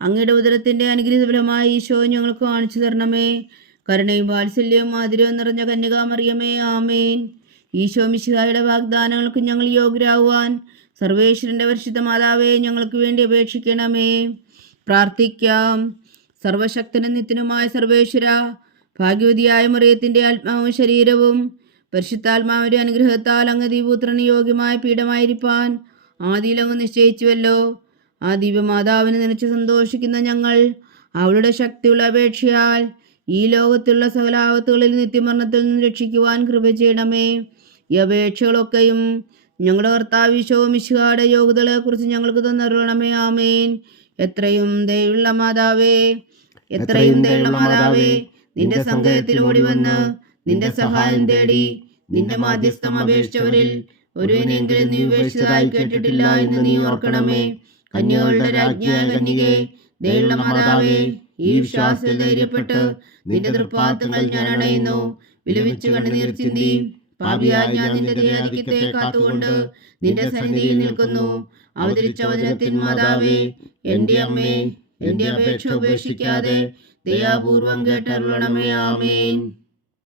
അങ്ങയുടെ ഉദരത്തിൻ്റെ അനുഗ്രഹഫലമായി ഈശോ ഞങ്ങൾക്ക് കാണിച്ചു തരണമേ. കരുണയും വാത്സല്യവും മാധുര്യവും നിറഞ്ഞ കന്യകാമറിയമേ, ആമേൻ. ഈശോ മിശിഹായുടെ വാഗ്ദാനങ്ങൾക്ക് ഞങ്ങൾ യോഗ്യരാകുവാൻ സർവേശ്വരന്റെ പരിശുദ്ധ മാതാവേ, ഞങ്ങൾക്ക് വേണ്ടി അപേക്ഷിക്കണമേ. പ്രാർത്ഥിക്കാം. സർവശക്തനും നിത്യനുമായ സർവേശ്വര, ഭാഗ്യവതിയായ മറിയത്തിൻ്റെ ആത്മാവും ശരീരവും പരിശുദ്ധാത്മാവിൻ്റെ അനുഗ്രഹത്താൽ അങ്ങ് ദീപുത്രന് യോഗ്യമായ പീഠമായിരിക്കാൻ ആദിയിലങ്ങ് നിശ്ചയിച്ചുവല്ലോ. ആ ദിവ്യമാതാവിനെ നനച്ച് സന്തോഷിക്കുന്ന ഞങ്ങൾ അവളുടെ ശക്തിയുള്ള അപേക്ഷയാൽ ഈ ലോകത്തുള്ള സകല ആപത്തുകളിൽ നിത്യമരണത്തിൽ നിന്ന് രക്ഷിക്കുവാൻ കൃപ ചെയ്യണമേ. ഈ അപേക്ഷകളൊക്കെയും ഞങ്ങളുടെ കർത്താവ് ഈശോ മിശിഹായുടെ യോഗ്യതകളെക്കുറിച്ച് ഞങ്ങൾക്ക് തന്നരുളണമേ. ആമേൻ. എത്രയും ദയുള്ള മാതാവേ, നിന്റെ സങ്കേതത്തിൽ ഓടി വന്ന് നിന്റെ സഹായം തേടി നിന്റെ മാധ്യസ്ഥം അപേക്ഷിച്ചവരിൽ ഒരുവനെങ്കിലും നീ ഉപേക്ഷിച്ചതായി കേട്ടിട്ടില്ല എന്ന് നീ ഓർക്കണമേ. കന്യകളുടെ രാജ്ഞിയായ കന്യകേ, ദയുള്ള മാതാവേ, ഈ വിശ്വാസത്തിൽ ധൈര്യപ്പെട്ട് നിന്റെ തൃപ്പാദങ്ങൾ ഞാൻ അണയുന്നു. വിലപിച്ച് കണ്ണുനീർ ചിന്തി പാപിയായ ഞാൻ നിന്റെ ദയാധിക്യത്തെ കാത്തുകൊണ്ട് നിന്റെ സന്നിധിയിൽ നിൽക്കുന്നു. അവതരിച്ച വചനത്തിൻ മാതാവേ, എൻ്റെ അമ്മേ, എൻ്റെ അപേക്ഷ ഉപേക്ഷിക്കാതെ ദയാപൂർവം കേട്ടരുളണമേ. ആമേൻ.